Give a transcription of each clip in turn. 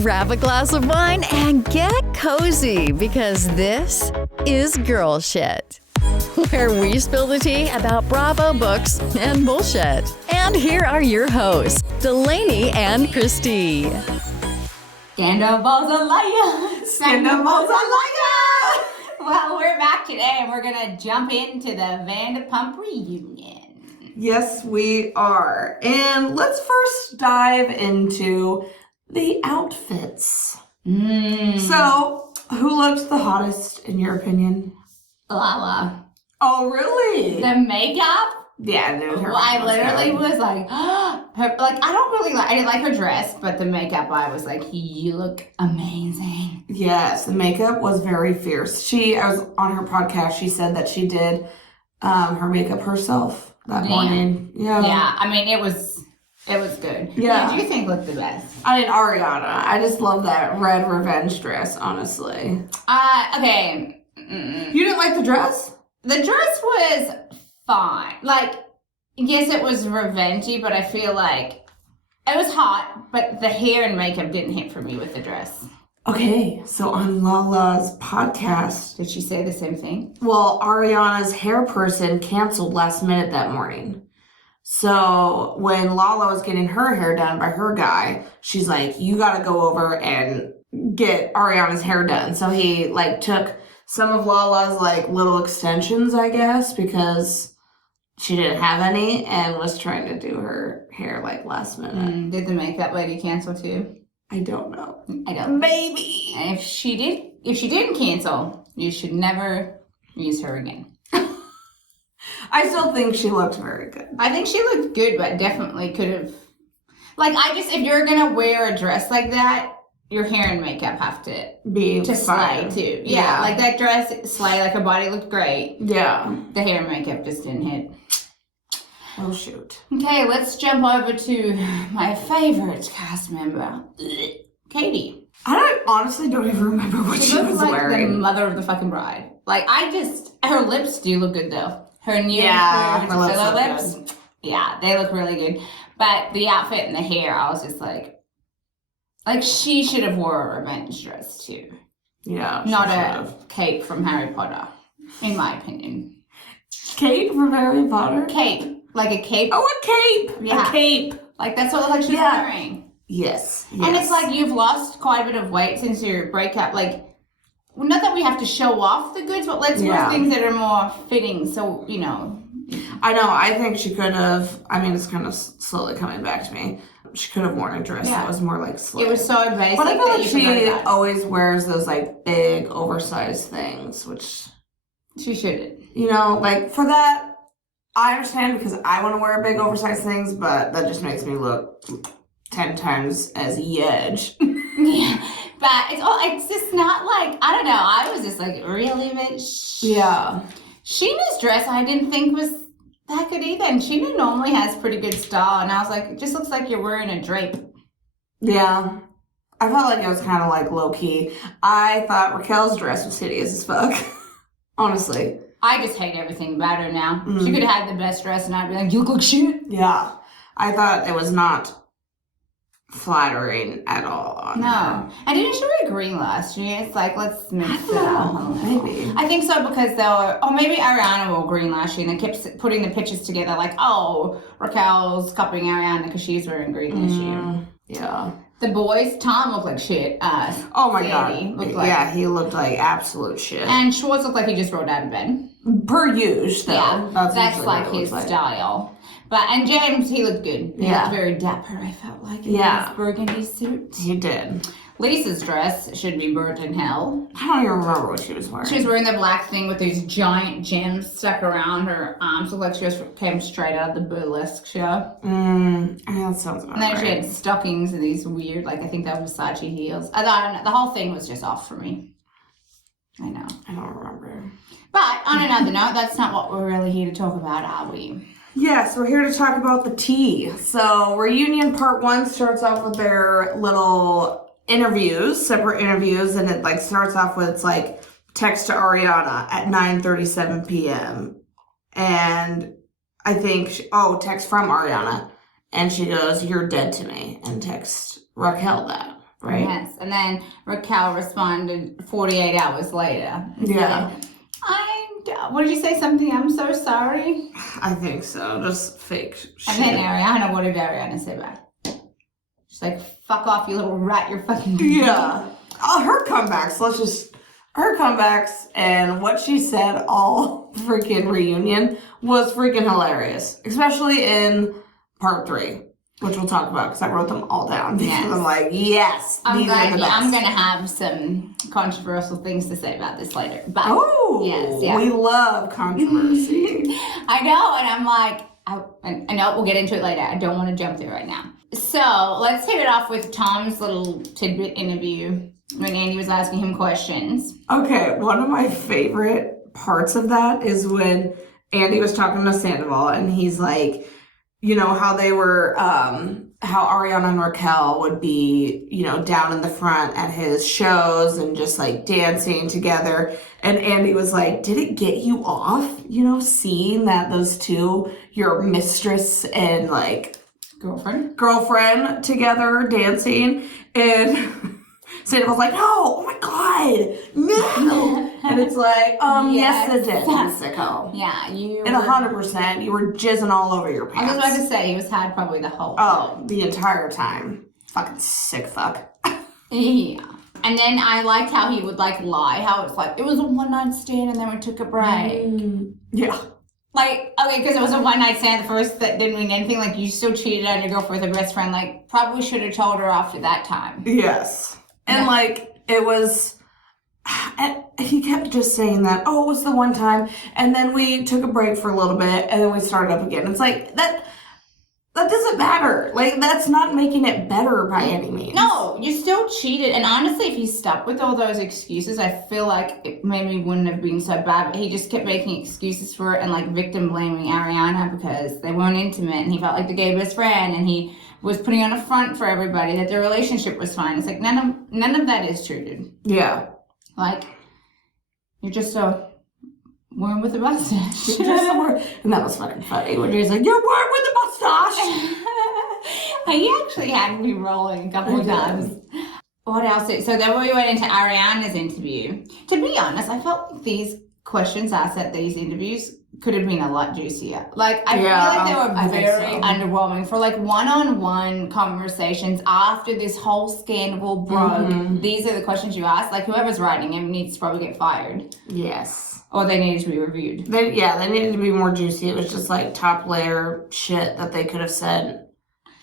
grab a glass of wine and get cozy because this is Girl Shit, where we spill the tea about Bravo books and bullshit. And here are your hosts, Delaney and Christy. Scandal balls a liar. Scandal balls a liar. Well, we're back today and we're going to jump into the Vanderpump reunion. Yes, we are. And let's first dive into the outfits. So, who looks the hottest in your opinion? Lala. Oh, really? The makeup? Yeah, dude. Well, I literally was like, I didn't like her dress, but the makeup, I was like, you look amazing. Yes, the makeup was very fierce. I was on her podcast, she said that she did her makeup herself that morning. Yeah. Yeah, I mean, it was good. Yeah. Who do you think looked the best? I mean, Ariana. I just love that red revenge dress, honestly. Okay. You didn't like the dress? The dress was fine. Like, yes, it was revengey, but I feel like it was hot, but the hair and makeup didn't hit for me with the dress. Okay, so on Lala's podcast... Did she say the same thing? Well, Ariana's hair person canceled last minute that morning. So when Lala was getting her hair done by her guy, she's like, you gotta go over and get Ariana's hair done. So he, took some of Lala's, little extensions, I guess, because she didn't have any and was trying to do her hair, last minute. Did the makeup lady cancel too? I don't know. I don't. Maybe. And if she didn't cancel, you should never use her again. I still think she looked very good. I think she looked good, but definitely could have... if you're going to wear a dress like that, your hair and makeup have to slay too. Yeah, that dress slay, her body looked great. Yeah. The hair and makeup just didn't hit. Oh, shoot. Okay, let's jump over to my favorite cast member, Katie. I honestly don't even remember what she was like wearing. The mother of the fucking bride. Her lips do look good though. Her new filler lips. Good. Yeah, they look really good. But the outfit and the hair, I was just like she should have wore a revenge dress too. Yeah. Not a cape from Harry Potter, in my opinion. Cape from Harry Potter? Cape. Like a cape. Oh, a cape. Yeah. A cape. That's what it looked like she was wearing. Yes. And it's you've lost quite a bit of weight since your breakup. Not that we have to show off the goods, but let's wear things that are more fitting. So, I know. I think she could have. I mean, it's kind of slowly coming back to me. She could have worn a dress that was more slim. It was so basic. But I feel like she always wears those big, oversized things, which she shouldn't. For that, I understand because I want to wear big, oversized things, but that just makes me look 10 times as edge. Yeah, but it's just not I don't know. I was just really, bitch. Yeah. Sheena's dress I didn't think was that good either, and Sheena normally has pretty good style, and I was like, it just looks like you're wearing a drape. Yeah. I felt like it was kind of low-key. I thought Raquel's dress was hideous as fuck. Honestly. I just hate everything about her now. Mm-hmm. She could have had the best dress, and I'd be like, you look like shit. Yeah. I thought it was not flattering at all on her. And didn't she wear green last year? It's let's mix it up. Maybe. I think so because maybe Ariana wore green last year and they kept putting the pictures together Raquel's copying Ariana because she's wearing green this year. Yeah. The boys, Tom looked like shit. Oh my God. He looked like absolute shit. And Schwartz looked like he just rolled out of bed. Per usual, though. Yeah, that's his style. And James, he looked good. He looked very dapper, I felt like, in his burgundy suit. He did. Lisa's dress should be burnt in hell. I don't even remember what she was wearing. She was wearing the black thing with these giant gems stuck around her arms. Looked like she just came straight out of the burlesque show. That sounds about And then she had stockings and these weird, I think that was Versace heels. I thought the whole thing was just off for me. I know. I don't remember. But on another note, that's not what we're really here to talk about, are we? Yes, we're here to talk about the tea. So, Reunion Part 1 starts off with their little separate interviews, and it starts off with text to Ariana at 9:37 p.m. And I think text from Ariana, and she goes, "You're dead to me," and text Raquel that. right? Yes. And then Raquel responded 48 hours later. Yeah. What did you say? Something, I'm so sorry? I think so. Just fake shit. And then Ariana, what did Ariana say back? She's like, fuck off, you little rat, you're fucking... Yeah. Her comebacks, her comebacks and what she said all freaking reunion was freaking hilarious. Especially in part 3, which we'll talk about because I wrote them all down. Yes. I'm like, yes, these are the best. I'm going to have some controversial things to say about this later. But yes, we love controversy. I know, and I'm like, I know we'll get into it later. I don't want to jump there right now. So let's hit it off with Tom's little tidbit interview when Andy was asking him questions. Okay, one of my favorite parts of that is when Andy was talking to Sandoval and he's like, you know, how they were, how Ariana and Raquel would be, you know, down in the front at his shows and just like dancing together. And Andy was like, did it get you off, you know, seeing that those two, your mistress and like girlfriend together dancing? And Sandoval's like, no, oh my God, no. And it's like, yes it did, sicko. Yeah, you. And 100%, you were jizzing all over your pants. I was about to say, he was had probably the whole time. Oh, the entire time. Fucking sick fuck. Yeah. And then I liked how he would like lie, how it's like, it was a one-night stand and then we took a break. Yeah. Like, okay, because it was a one-night stand at first that didn't mean anything. Like, you still cheated on your girlfriend with a best friend. Like, probably should have told her after that time. Yes. And like, it was, and he kept just saying that, oh, it was the one time, and then we took a break for a little bit, and then we started up again. It's like, that doesn't matter. Like, that's not making it better by any means. No, you still cheated. And honestly, if he stuck with all those excuses, I feel like it maybe wouldn't have been so bad. But he just kept making excuses for it and like victim blaming Ariana because they weren't intimate, and he felt like the gay best friend, and he was putting on a front for everybody that their relationship was fine. It's like none of that is true, dude. Yeah. Like, you're just a worm with a mustache. And that was fucking funny when he was like, you're a worm with a mustache. He actually had me rolling a couple of times. What else? So then we went into Ariana's interview. To be honest, I felt like these questions asked at these interviews could have been a lot juicier. Like, I feel like they were very underwhelming for like one-on-one conversations after this whole scandal broke. Mm-hmm. These are the questions you ask. Like, whoever's writing them needs to probably get fired. Yes. Or they needed to be reviewed. They needed to be more juicy. It was just like top layer shit that they could have said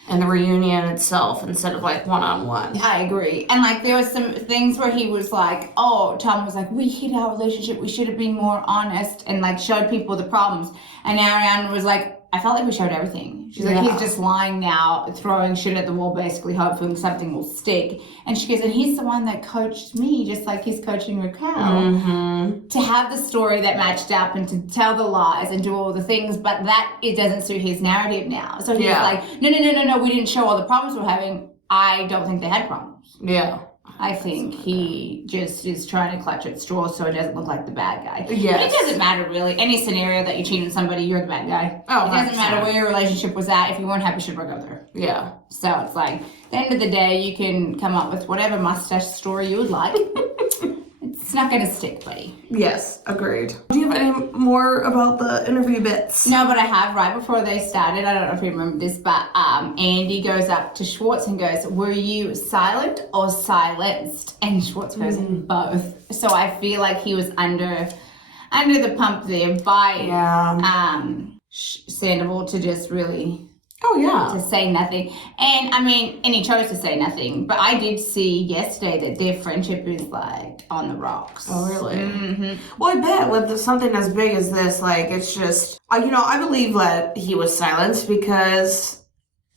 in the reunion itself instead of like one-on-one. I agree. And like there was some things where he was like, Tom was like, we hid our relationship, we should have been more honest and like showed people the problems. And Ariana was like, I felt like we showed everything. She's like, he's just lying now, throwing shit at the wall, basically hoping something will stick. And she goes, and he's the one that coached me, just like he's coaching Raquel. Mm-hmm. To have the story that matched up and to tell the lies and do all the things, but that it doesn't suit his narrative now. So he's like, no, we didn't show all the problems we're having. I don't think they had problems. Yeah. I think he just is trying to clutch at straws so it doesn't look like the bad guy. Yes. But it doesn't matter really. Any scenario that you cheat on somebody, you're the bad guy. Oh, it doesn't matter where your relationship was at. If you weren't happy, you should break up there. Yeah. So it's like, at the end of the day, you can come up with whatever mustache story you would like. It's not going to stick, buddy. Yes, agreed. Do you have any more about the interview bits? No, but I have right before they started. I don't know if you remember this, but Andy goes up to Schwartz and goes, were you silent or silenced? And Schwartz goes, both. So I feel like he was under the pump there by Sandoval to just really... Oh, yeah. To say nothing. And, I mean, and he chose to say nothing. But I did see yesterday that their friendship is, like, on the rocks. Oh, really? Mm-hmm. Well, I bet with something as big as this, like, it's just... I believe that he was silenced because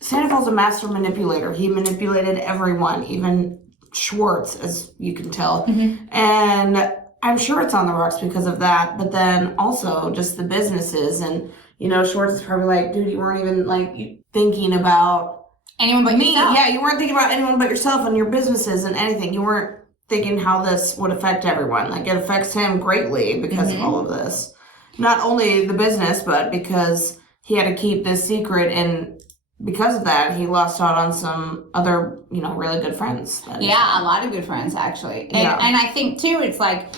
Sandoval's a master manipulator. He manipulated everyone, even Schwartz, as you can tell. Mm-hmm. And I'm sure it's on the rocks because of that. But then also just the businesses and... Schwartz is probably like, dude, you weren't even, like, thinking about... anyone but me. Yourself. Yeah, you weren't thinking about anyone but yourself and your businesses and anything. You weren't thinking how this would affect everyone. Like, it affects him greatly because of all of this. Not only the business, but because he had to keep this secret and because of that, he lost out on some other, really good friends. Yeah, a lot of good friends, actually. And I think, too, it's like,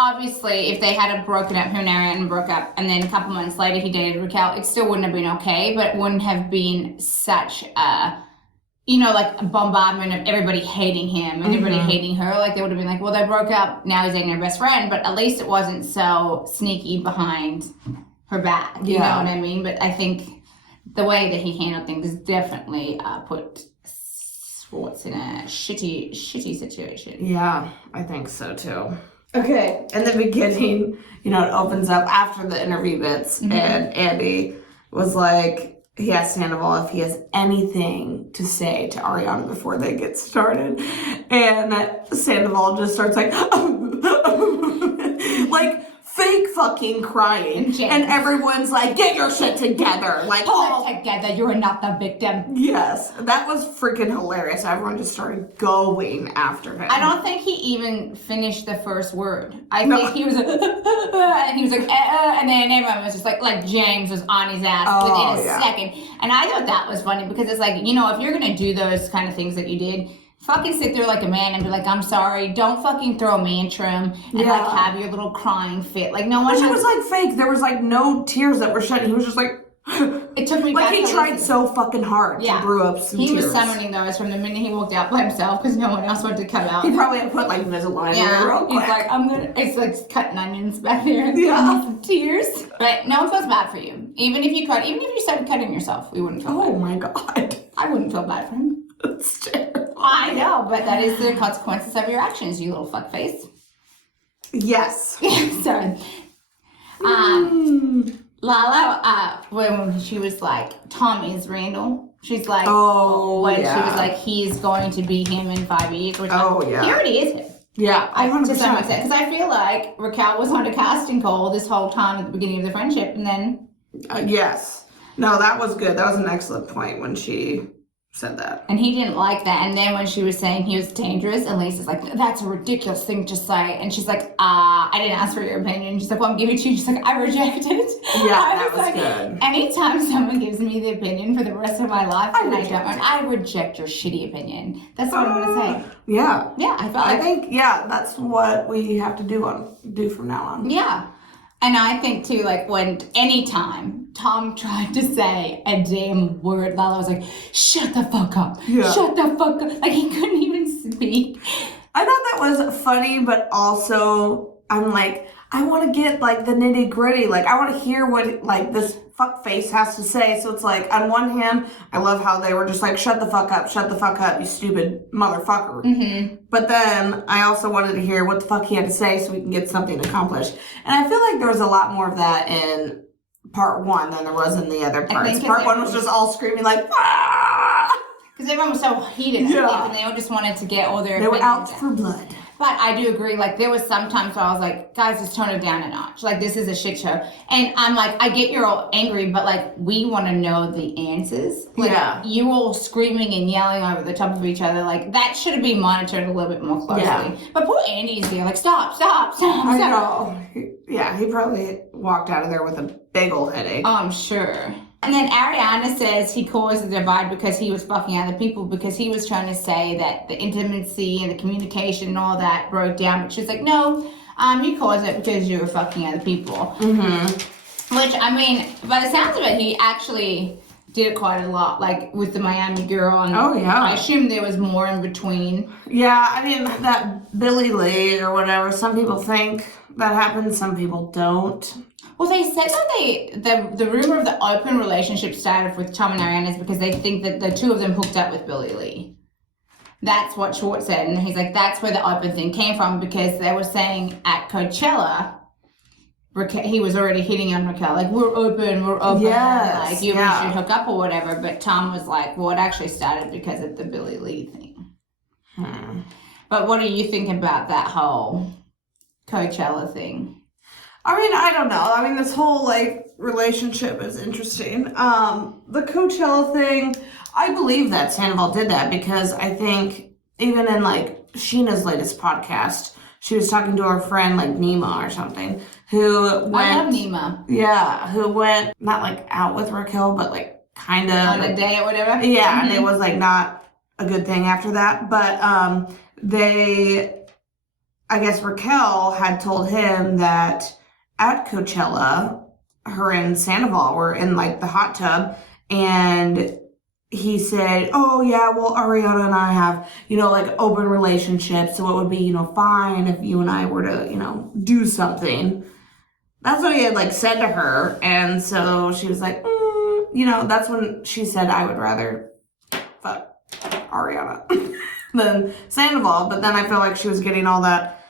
obviously, if they had broken up, him and Ariana broke up, and then a couple months later he dated Raquel, it still wouldn't have been okay, but it wouldn't have been such a, like a bombardment of everybody hating him and everybody hating her. Like, they would have been like, well, they broke up, now he's dating her best friend, but at least it wasn't so sneaky behind her back. You know what I mean? But I think the way that he handled things definitely put Schwartz in a shitty situation. Yeah, I think so too. Okay, in the beginning, it opens up after the interview bits, and Andy was like, he asked Sandoval if he has anything to say to Ariana before they get started, and Sandoval just starts like, like, fake fucking crying, and everyone's like, get your shit together, like, pull it together, you're not the victim. Yes, that was freaking hilarious. Everyone just started going after him. I don't think he even finished the first word. I think he was like, and he was like, and then everyone was just like James was on his ass within a second. And I thought that was funny because it's like, if you're gonna do those kind of things that you did, fucking sit there like a man and be like, I'm sorry, don't fucking throw a tantrum and like have your little crying fit. Like, no one. But it was like fake. There was like no tears that were shed. He was just like, it took me like back. He tried so fucking hard to brew up some tears. He was summoning those from the minute he walked out by himself because no one else wanted to come out. He probably had put like Invisalign in there real quick. He's like, it's like cutting onions back there and some tears. But no one feels bad for you. Even if you cried, even if you started cutting yourself, we wouldn't feel bad. Oh my God. I wouldn't feel bad for him. That's terrible. I know, but that is the consequences of your actions, you little fuckface. Yes. So, Lala, when she was like, Tom is Randall, she's like, she was like, he's going to be him in 5 years. Which he already is him. Yeah, to some extent. Because I feel like Raquel was on a casting call this whole time at the beginning of the friendship, and then... yes. No, that was good. That was an excellent point when she said that. And he didn't like that. And then when she was saying he was dangerous, and Lisa's like, that's a ridiculous thing to say. And she's like, I didn't ask for your opinion. She's like, well, I'm giving it to you. She's like, I reject it. Yeah, that was good. Anytime someone gives me the opinion for the rest of my life, I reject your shitty opinion. That's what I'm going to say. Yeah. Yeah, I think that's what we have to do from now on. Yeah. And I think, too, like, anytime Tom tried to say a damn word, Lala was like, shut the fuck up. Yeah. Shut the fuck up. Like, he couldn't even speak. I thought that was funny, but also, I'm like, I want to get, like, the nitty gritty. Like, I want to hear what, like, this fuckface has to say. So it's like, on one hand, I love how they were just like, shut the fuck up, you stupid motherfucker. Mm-hmm. But then I also wanted to hear what the fuck he had to say so we can get something accomplished. And I feel like there was a lot more of that in part one than there was in the other parts. Part one was just all screaming like, ah! Because everyone was so heated, and they all just wanted to get all their opinions. They were out for blood. But I do agree, like, there was some times where I was like, guys, just tone it down a notch. Like, this is a shit show. And I'm like, I get you're all angry, but, like, we want to know the answers. Like, you all screaming and yelling over the top of each other. Like, that should have been monitored a little bit more closely. Yeah. But poor Andy's there, like, stop. I know. He probably walked out of there with a big old headache. Oh, I'm sure. And then Ariana says he caused the divide because he was fucking other people, because he was trying to say that the intimacy and the communication and all that broke down. But she's like, no, you caused it because you were fucking other people. Mm-hmm. Which, I mean, by the sounds of it, he actually did it quite a lot, like with the Miami girl. And I assume there was more in between. Yeah, I mean, that Billy Lee or whatever, some people think that happened, some people don't. Well, they said that the rumor of the open relationship started with Tom and Ariana is because they think that the two of them hooked up with Billy Lee. That's what Schwartz said, and he's like, that's where the open thing came from, because they were saying at Coachella, he was already hitting on Raquel, like, we're open, yes, like, you should hook up or whatever, but Tom was like, well, it actually started because of the Billy Lee thing. But what do you think about that whole Coachella thing? I mean, I don't know. I mean, this whole, like, relationship is interesting. The Coachella thing, I believe that Sandoval did that because I think even in, like, Sheena's latest podcast, she was talking to her friend, like, Nima or something, who went... I love Nima. Yeah, who went, not, like, out with Raquel, but, like, kind of on a date or whatever. Yeah, and it was like not a good thing after that. But I guess Raquel had told him that at Coachella, her and Sandoval were in like the hot tub, and he said, oh yeah, well, Ariana and I have, like open relationships, so it would be, fine if you and I were to, do something. That's what he had like said to her, and so she was like, that's when she said, I would rather fuck Ariana than Sandoval, but then I feel like she was getting all that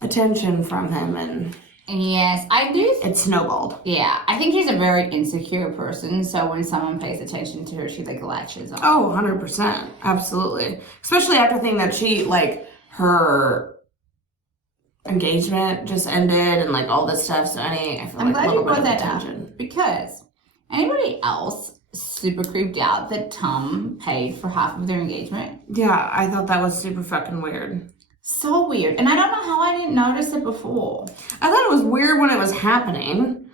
attention from him, and yes, I do. It snowballed. Yeah, I think she's a very insecure person, so when someone pays attention to her, she like latches on. Oh, 100%. Absolutely. Especially after thinking that she, like, her engagement just ended and, like, all this stuff. So, I feel I'm like glad a little you brought bit of that attention. up, because anybody else super creeped out that Tom paid for half of their engagement? Yeah, I thought that was super fucking weird. So weird. And I don't know how I didn't notice it before. I thought it was weird when it was happening,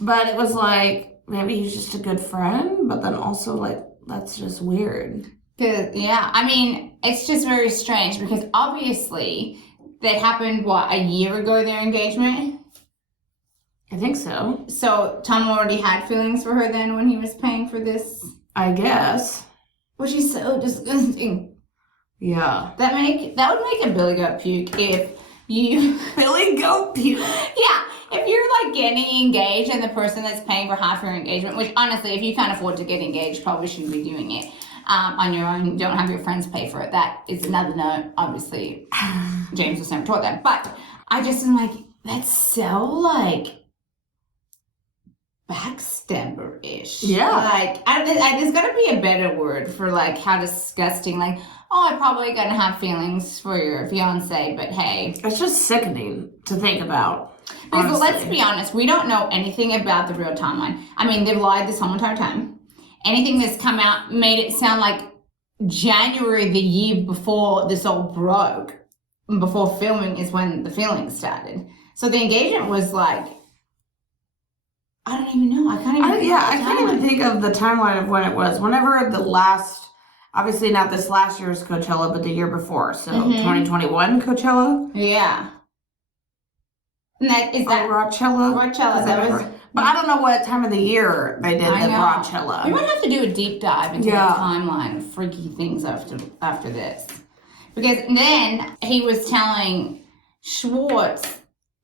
but it was like, maybe he's just a good friend, but then also, like, that's just weird. Yeah, I mean, it's just very strange because obviously that happened, a year ago, their engagement? I think so. So Tom already had feelings for her then when he was paying for this? I guess. Which is so disgusting. Yeah. That would make a Billy Goat puke if you... Billy Goat puke? Yeah. If you're, like, getting engaged and the person that's paying for half your engagement, which, honestly, if you can't afford to get engaged, probably shouldn't be doing it on your own. Don't have your friends pay for it. That is another note. Obviously, James was never taught that. But I just am like, that's so, like... backstabber-ish. Yeah. Like, there's got to be a better word for, like, how disgusting, like, oh, I'm probably going to have feelings for your fiancé, but hey. It's just sickening to think about. Because let's be honest, we don't know anything about the real timeline. I mean, they've lied this whole entire time. Anything that's come out made it sound like January the year before this all broke, before filming is when the filming started. So the engagement was like, I don't even know. I can't even think of the timeline of when it was. Whenever the last, obviously not this last year's Coachella, but the year before. So 2021 Coachella. Yeah. And that Rochella. Rochella. That was. But I don't know what time of the year they did the Rochella. We might have to do a deep dive into the timeline of freaky things after this, because then he was telling Schwartz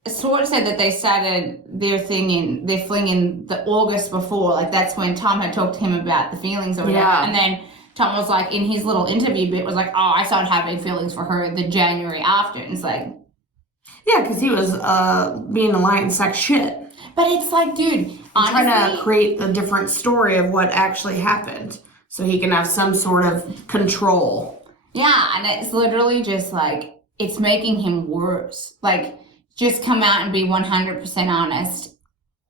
said that they started their fling in the August before, like that's when Tom had talked to him about the feelings or whatever. Yeah. And then Tom was like, in his little interview bit, was like, oh, I started having feelings for her the January after. And it's like... Yeah, because he was being a lion sack shit. But it's like, dude, honestly... trying to create the different story of what actually happened so he can have some sort of control. Yeah, and it's literally just like, it's making him worse. Like... Just come out and be 100% honest.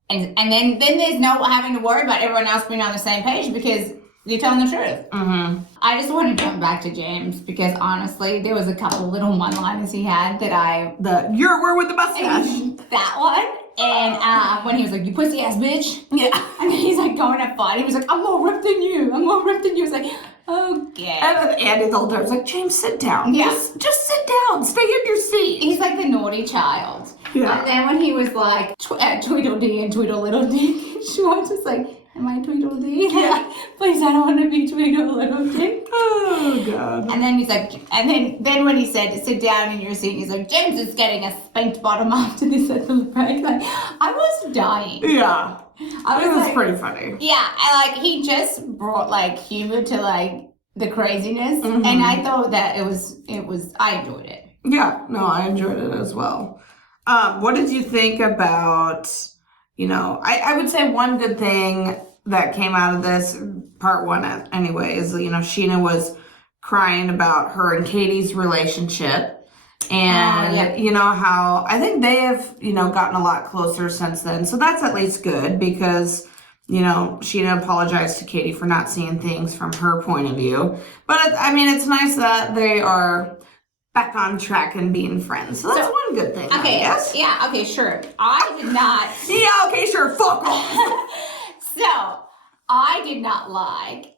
And then there's no having to worry about everyone else being on the same page because you're telling the truth. Mm-hmm. I just want to jump back to James because honestly, there was a couple little one-liners he had that you're where with the mustache. That one. And when he was like, you pussy ass bitch. Yeah. And then he's like going to fight. He was like, I'm more ripped than you. I was like, okay. And then Andy the whole time was like, James, sit down. Yeah. Just sit down. Stay in your seat. He's like the naughty child. Yeah. And then when he was like, Tweedledee and Tweedledee, Schwartz was like, am I Tweedledee? Yeah. Please, I don't want to be Tweedledee. Oh, God. And then he's like, and then when he said to sit down in your seat, he's like, James is getting a spanked bottom after this at the break. Like, I was dying. Yeah. It was pretty funny. Yeah, and like he just brought like humor to like the craziness, Mm-hmm. and I thought that it was. I enjoyed it. Yeah, no, I enjoyed it as well. What did you think about? I would say one good thing that came out of this part one anyway is Sheena was crying about her and Katie's relationship. And, how I think they have, gotten a lot closer since then. So that's at least good because, Sheena apologized to Katie for not seeing things from her point of view. But, it's nice that they are back on track and being friends. So that's one good thing, Okay, I guess. yeah, okay, sure. I did not. Yeah, okay, sure, fuck off. So, I did not like.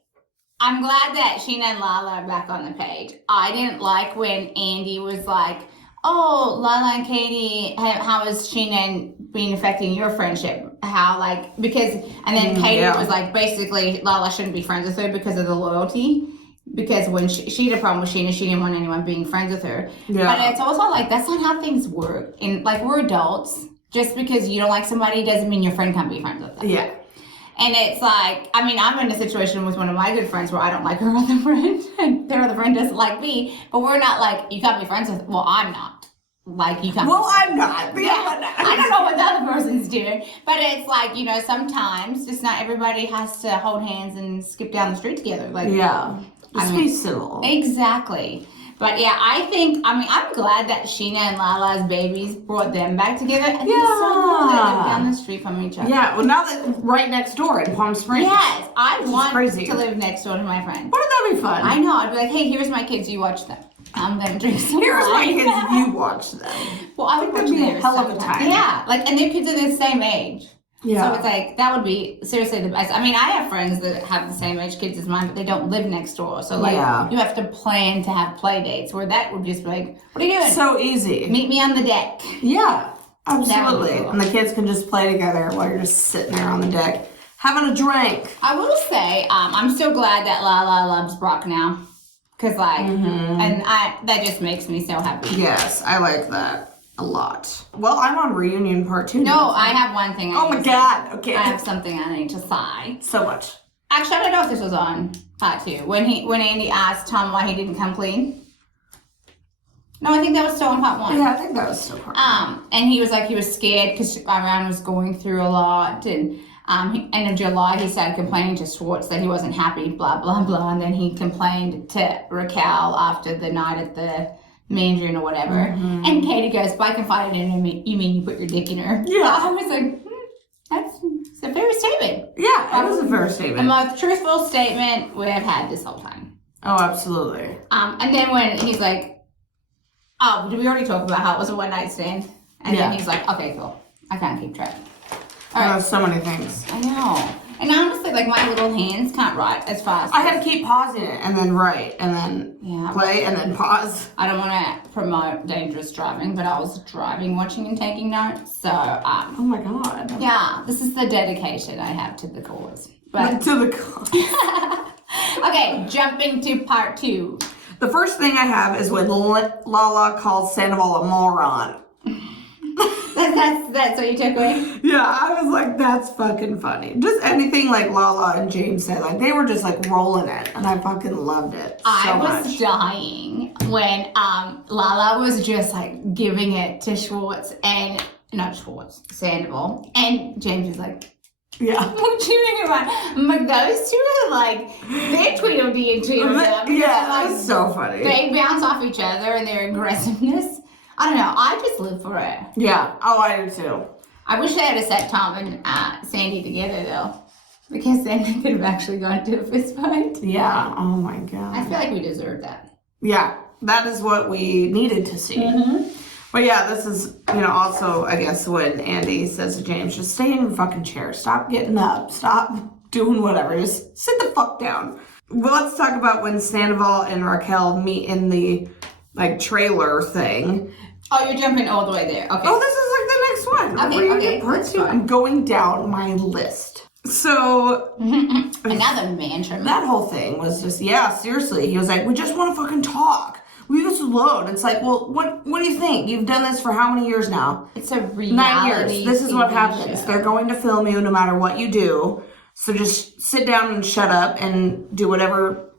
I'm glad that Sheena and Lala are back on the page. I didn't like when Andy was like, oh, Lala and Katie, how is Sheena being affecting your friendship? How, like, because, and then Katie was like, basically, Lala shouldn't be friends with her because of the loyalty. Because when she had a problem with Sheena, she didn't want anyone being friends with her. Yeah. But it's also like, that's not how things work. And, like, we're adults. Just because you don't like somebody doesn't mean your friend can't be friends with them. Yeah. And it's like, I mean, I'm in a situation with one of my good friends where I don't like her other friend, and their other friend doesn't like me, but we're not like, you can't be friends with, well, I'm not. Like, you can't. Well, I'm not. Yeah, I don't know what the other person's doing, but it's like, you know, sometimes just not everybody has to hold hands and skip down the street together. Like, just be civil. Exactly. But yeah, I'm glad that Sheena and Lala's babies brought them back together. I think it's so cool that they're down the street from each other. Yeah, well, now that right next door in Palm Springs. Yes, I want to live next door to my friend. Wouldn't that be fun? I know. I'd be like, hey, here's my kids, you watch them. I'm gonna drink some Here's wine. my kids, you watch them. Well, I would watch them a hell of a time. Yeah, like, and their kids are the same age. Yeah. So it's like, that would be seriously the best. I mean, I have friends that have the same age kids as mine, but they don't live next door. So, like, you have to plan to have play dates where that would just be like, what are you doing? So easy. Meet me on the deck. Yeah, absolutely. Cool. And the kids can just play together while you're just sitting there on the deck having a drink. I will say, I'm so glad that Lala loves Brock now. Because, like, and that just makes me so happy. Yes, I like that. A lot. Well, I'm on reunion part 2. No, I have one thing. Oh my God. Okay. I have something I need to say. So much. Actually, I don't know if this was on part 2. When Andy asked Tom why he didn't come clean. No, I think that was still on part 1. Yeah, I think that was still part 1. And he was like, he was scared because Iran was going through a lot. And end of July, he started complaining to Schwartz that he wasn't happy, blah, blah, blah. And then he complained to Raquel after the night at the Mandarin or whatever. And Katie goes, "By confided in him, you mean you put your dick in her?" Yeah. I was like, that's a fair statement. Yeah, it was a fair statement. The most truthful statement we have had this whole time. Oh, absolutely. And then when he's like, oh, did we already talk about how it was a one night stand? And then he's like, okay, cool. I can't keep track. All right. So many things. I know. And honestly, like, my little hands can't write as fast. I had to keep pausing it and then write and then play and then pause. I don't want to promote dangerous driving, but I was driving, watching, and taking notes. So, oh my God. Yeah, this is the dedication I have to the cause. But to the cause. Okay, jumping to part 2. The first thing I have is when Lala calls Sandoval a moron. That's what you took away? Yeah, I was like, that's fucking funny. Just anything like Lala and James said, like, they were just like rolling it, and I fucking loved it so much. I was dying when Lala was just like giving it to Schwartz and Sandoval, and James was like, yeah, we're cheering around. I'm like, those two are like, they're Tweedledee and Tweedledum. Yeah, that's so funny. They bounce off each other and their aggressiveness. I don't know. I just live for it. Yeah. Oh, I do too. I wish they had set Tom and Sandy together though, because then they could have actually gone to a fist fight. Yeah. Oh my God. I feel like we deserve that. Yeah, that is what we needed to see. But yeah, this is, also, I guess, when Andy says to James, just stay in your fucking chair. Stop getting up. Stop doing whatever. Just sit the fuck down. Well, let's talk about when Sandoval and Raquel meet in the, like, trailer thing. Oh, you're jumping all the way there. Okay. Oh, this is like the next one. Okay. Part 2. I'm going down my list. So. Another mantra. That whole thing was just, seriously. He was like, we just want to fucking talk. Leave us alone. It's like, well, what do you think? You've done this for how many years now? It's a reality 9 years. This is what happens. Show. They're going to film you no matter what you do. So just sit down and shut up and do whatever,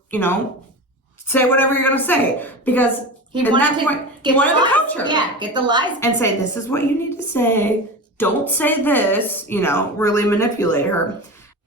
say whatever you're going to say. Because he at wanted that point, he wanted the culture. Yeah, get the lies. And say, this is what you need to say. Don't say this, really manipulate her.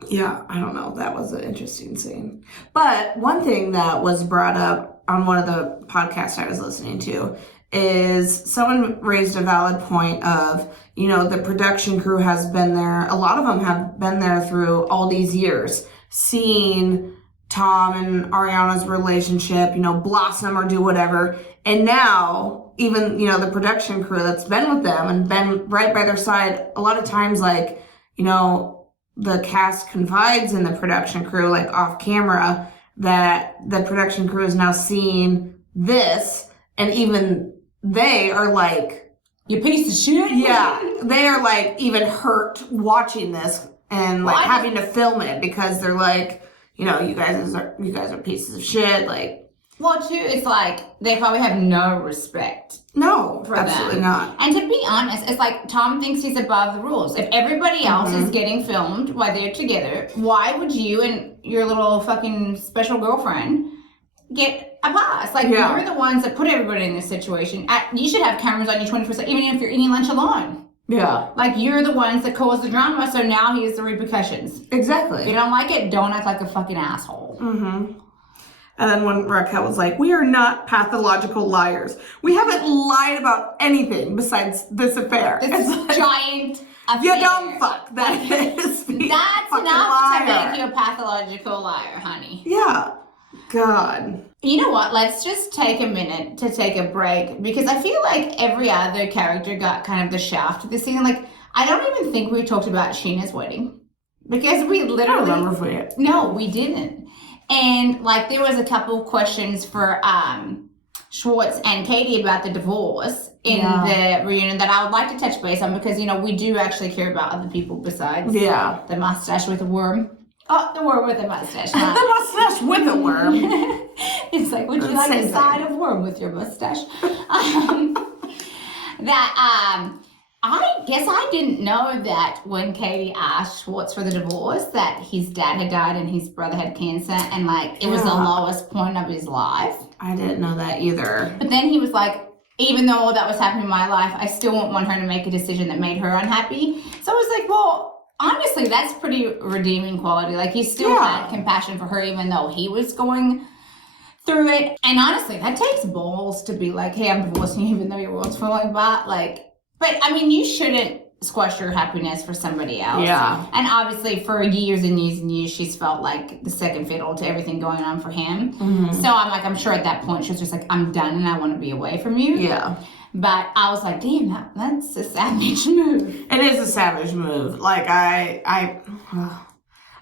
Yeah, I don't know. That was an interesting scene. But one thing that was brought up on one of the podcasts I was listening to is someone raised a valid point of, the production crew has been there. A lot of them have been there through all these years, seeing Tom and Ariana's relationship, blossom or do whatever. And now, even, the production crew that's been with them and been right by their side, a lot of times, like, the cast confides in the production crew, like off camera, that the production crew is now seeing this, and even they are like, you piece of shit. Yeah, they are like even hurt watching this and like having to film it because they're like, you know, you guys are pieces of shit. Like, well, too, it's like they probably have no respect. No, for absolutely them. not. And to be honest, it's like Tom thinks he's above the rules. If everybody else is getting filmed while they're together, why would you and your little fucking special girlfriend get a pass? Like, you're the ones that put everybody in this situation. You should have cameras on you 24/7, even if you're eating lunch alone. Yeah. Like, you're the ones that caused the drama, so now here's the repercussions. Exactly. If you don't like it, don't act like a fucking asshole. Mm-hmm. And then when Raquel was like, we are not pathological liars. We haven't lied about anything besides this affair. This like, giant affair. You dumb fuck. That is being That's fucking enough liar. to make you a pathological liar, honey. Yeah. God. You know what? Let's just take a minute to take a break, because I feel like every other character got kind of the shaft of this scene. Like, I don't even think we talked about Sheena's wedding, because we literally... I don't remember if we did. No, we didn't. And, like, there was a couple questions for Schwartz and Katie about the divorce in the reunion that I would like to touch base on, because, you know, we do actually care about other people besides the mustache with a worm. Oh, the worm with a mustache. The mustache with a worm. It's like, would you like a side of worm with your mustache? I guess I didn't know that when Katie asked Schwartz for the divorce that his dad had died and his brother had cancer, and like it was the lowest point of his life. I didn't know that either. But then he was like, even though all that was happening in my life, I still wouldn't want her to make a decision that made her unhappy. So I was like, well, honestly, that's pretty redeeming quality. Like, he still had compassion for her even though he was going through it. And honestly, that takes balls to be like, hey, I'm divorcing you even though your world's falling apart. Like, but I mean, you shouldn't squash your happiness for somebody else. Yeah. And obviously for years and years and years, she's felt like the second fiddle to everything going on for him. Mm-hmm. So I'm sure at that point she was just like, I'm done and I want to be away from you. Yeah. But I was like, damn, that's a savage move. It is a savage move. Like, I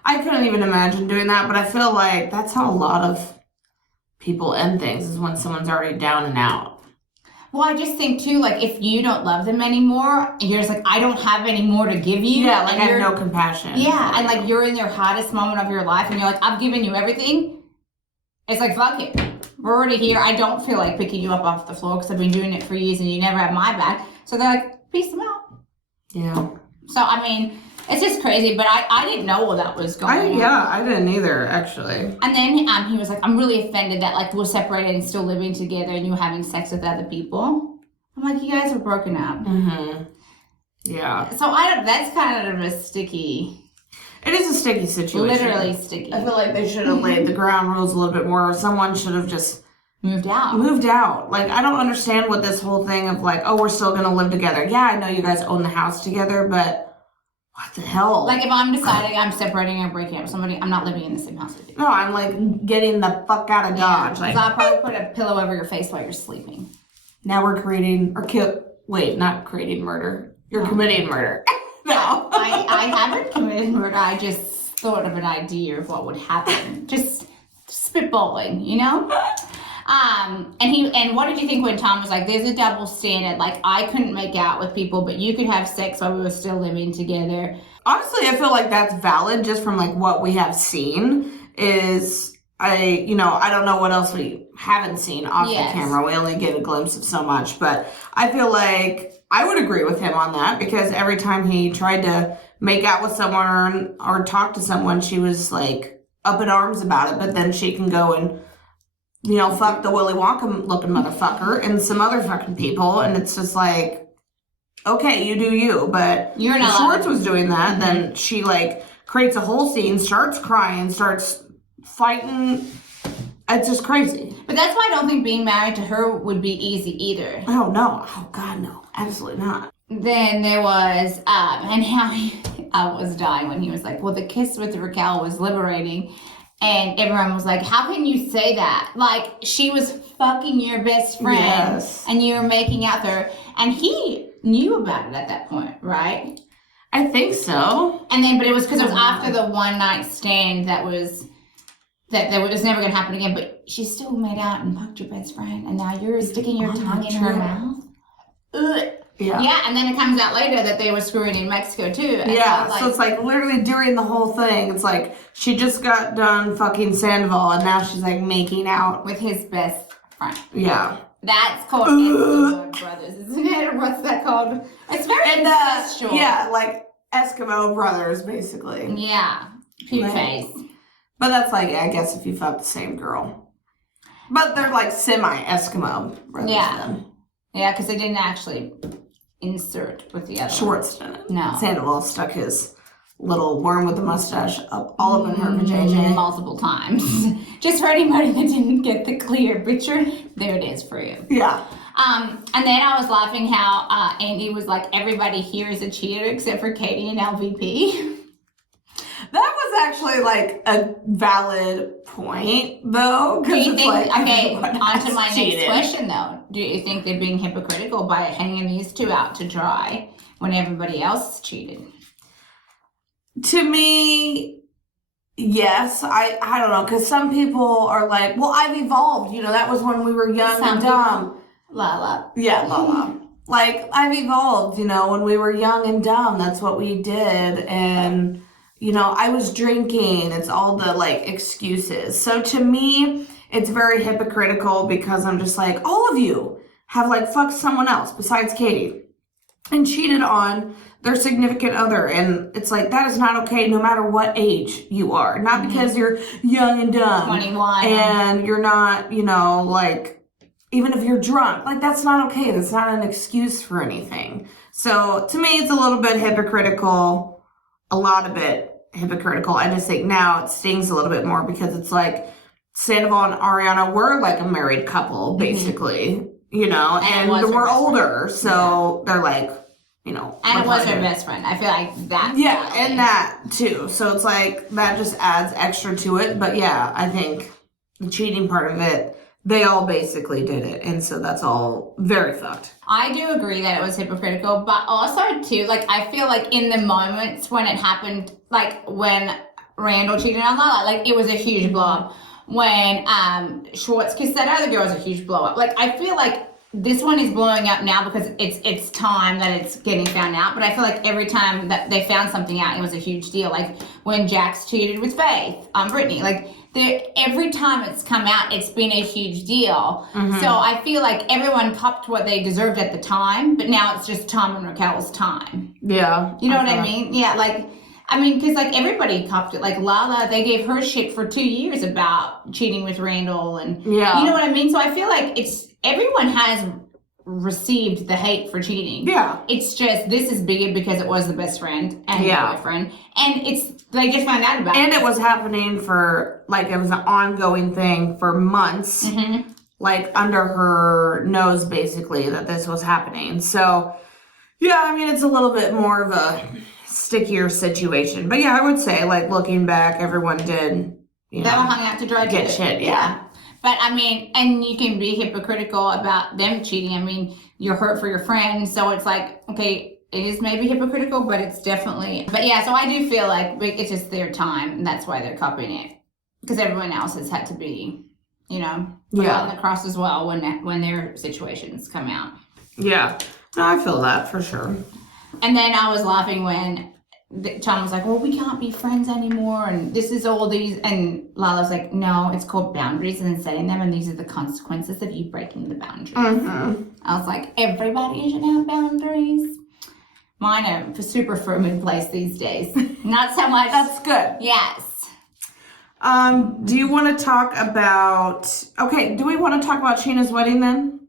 couldn't even imagine doing that, but I feel like that's how a lot of people end things, is when someone's already down and out. Well, I just think, too, like, if you don't love them anymore, and you're just like, I don't have any more to give you. Yeah, like, I have no compassion. Yeah, and, like, you're in your hottest moment of your life, and you're like, I've given you everything. It's like, fuck it. We're already here. I don't feel like picking you up off the floor because I've been doing it for years, and you never have my back. So they're like, peace them out. Yeah. So, I mean, it's just crazy, but I didn't know what that was going on. Yeah, I didn't either, actually. And then he was like, I'm really offended that, like, we're separated and still living together and you were having sex with other people. I'm like, you guys are broken up. Mm-hmm. Yeah. So, that's kind of a sticky... It is a sticky situation. Literally sticky. I feel like they should have laid the ground rules a little bit more, or someone should have just... Moved out. Like, I don't understand what this whole thing of, like, oh, we're still going to live together. Yeah, I know you guys own the house together, but... What the hell? Like, if I'm deciding I'm separating or breaking up with somebody, I'm not living in the same house with you. No, I'm, like, getting the fuck out of Dodge. Like, I'll probably put a pillow over your face while you're sleeping. Now we're creating, not creating murder. You're committing murder. No. I haven't committed murder. I just thought of an idea of what would happen. Just spitballing, you know? And what did you think when Tom was like, there's a double standard, like, I couldn't make out with people, but you could have sex while we were still living together? Honestly, I feel like that's valid just from, like, what we have seen is, I don't know what else we haven't seen off the camera. We only get a glimpse of so much, but I feel like I would agree with him on that, because every time he tried to make out with someone or talk to someone, she was, like, up in arms about it, but then she can go and fuck the Willy Wonka looking motherfucker and some other fucking people. And it's just like, okay, you do you. But you're not. Schwartz was doing that. Mm-hmm. Then she, like, creates a whole scene, starts crying, starts fighting. It's just crazy. But that's why I don't think being married to her would be easy either. Oh, no. Oh, God, no. Absolutely not. Then there was, and how I was dying when he was like, well, the kiss with Raquel was liberating. And everyone was like, how can you say that? Like, she was fucking your best friend, and you were making out with her. And he knew about it at that point, right? I think so. And then, but it was because it was after the one night stand that was never going to happen again. But she still made out and fucked your best friend, and now you're sticking your tongue in her mouth. Ugh. Yeah, and then it comes out later that they were screwing in Mexico too. And so it's like literally during the whole thing, it's like she just got done fucking Sandoval, and now she's like making out with his best friend. Yeah. That's called Eskimo Brothers, isn't it? Or what's that called? It's very incestual. Yeah, like Eskimo Brothers, basically. Yeah, cute face. But that's like, I guess if you fuck the same girl. But they're like semi-Eskimo brothers then. Yeah, because they didn't actually insert with the other Schwartz didn't. No. Sandoval stuck his little worm with the mustache all up in her vajayjay. Multiple times. Just for anybody that didn't get the clear picture, there it is for you. Yeah. And then I was laughing how Andy was like, everybody here is a cheater except for Katie and LVP. That was actually like a valid point, though. Do you think, like, okay, on to my next question though. Do you think they're being hypocritical by hanging these two out to dry when everybody else cheated? To me, yes. I don't know, because some people are like, well, I've evolved. You know, that was when we were young and dumb. Lala. Yeah, Lala. Like, I've evolved, you know, when we were young and dumb. That's what we did. And, you know, I was drinking. It's all the, like, excuses. So to me, it's very hypocritical because I'm just like, all of you have, like, fucked someone else besides Katie and cheated on their significant other, and it's like, that is not okay no matter what age you are. Not because you're young and dumb 21 and you're not, you know, like, even if you're drunk, like, that's not okay. That's not an excuse for anything. So to me, it's a little bit hypocritical, a lot of it hypocritical. I just think now it stings a little bit more because it's like Sandoval and Ariana were like a married couple basically, you know, and we're older, so they're like, you know. And it was her best friend. I feel like that. Yeah, really. And that too. So it's like, that just adds extra to it. But yeah, I think the cheating part of it, they all basically did it. And so that's all very fucked. I do agree that it was hypocritical, but also too, like, I feel like in the moments when it happened, like when Randall cheated on Lala, like it was a huge blow up. When Schwartz kissed that other girl, was a huge blow up. Like, I feel like this one is blowing up now because it's time that it's getting found out. But I feel like every time that they found something out, it was a huge deal. Like when Jax cheated with Faith on Brittany. Like every time it's come out, it's been a huge deal. So I feel like everyone copped what they deserved at the time, but now it's just Tom and Raquel's time. Yeah. You know what I mean? Yeah, like, I mean, because like everybody copped it. Like Lala, they gave her shit for 2 years about cheating with Randall, and you know what I mean. So I feel like everyone has received the hate for cheating. Yeah, it's just this is bigger because it was the best friend and the boyfriend, and they just found out about it. And it was happening for like it was an ongoing thing for months, like under her nose, basically, that this was happening. So yeah, I mean, it's a little bit more of a stickier situation. But yeah, I would say, like, looking back, everyone did, you know, they were hung out to dry get shit. Yeah. But I mean, and you can be hypocritical about them cheating. I mean, you're hurt for your friend, so it's like, okay, it is maybe hypocritical, but it's definitely. But yeah, so I do feel like it's just their time, and that's why they're copying it, because everyone else has had to be, you know, put on the cross as well when their situations come out. Yeah, no, I feel that for sure. And then I was laughing when Tom was like, well, we can't be friends anymore, and this is all these, and Lala's like, no, it's called boundaries and setting them, and these are the consequences of you breaking the boundaries. I was like, everybody should have boundaries. Mine are super firm in place these days. Not so much. That's good. Yes. Do you want to talk about, do we want to talk about Sheena's wedding then?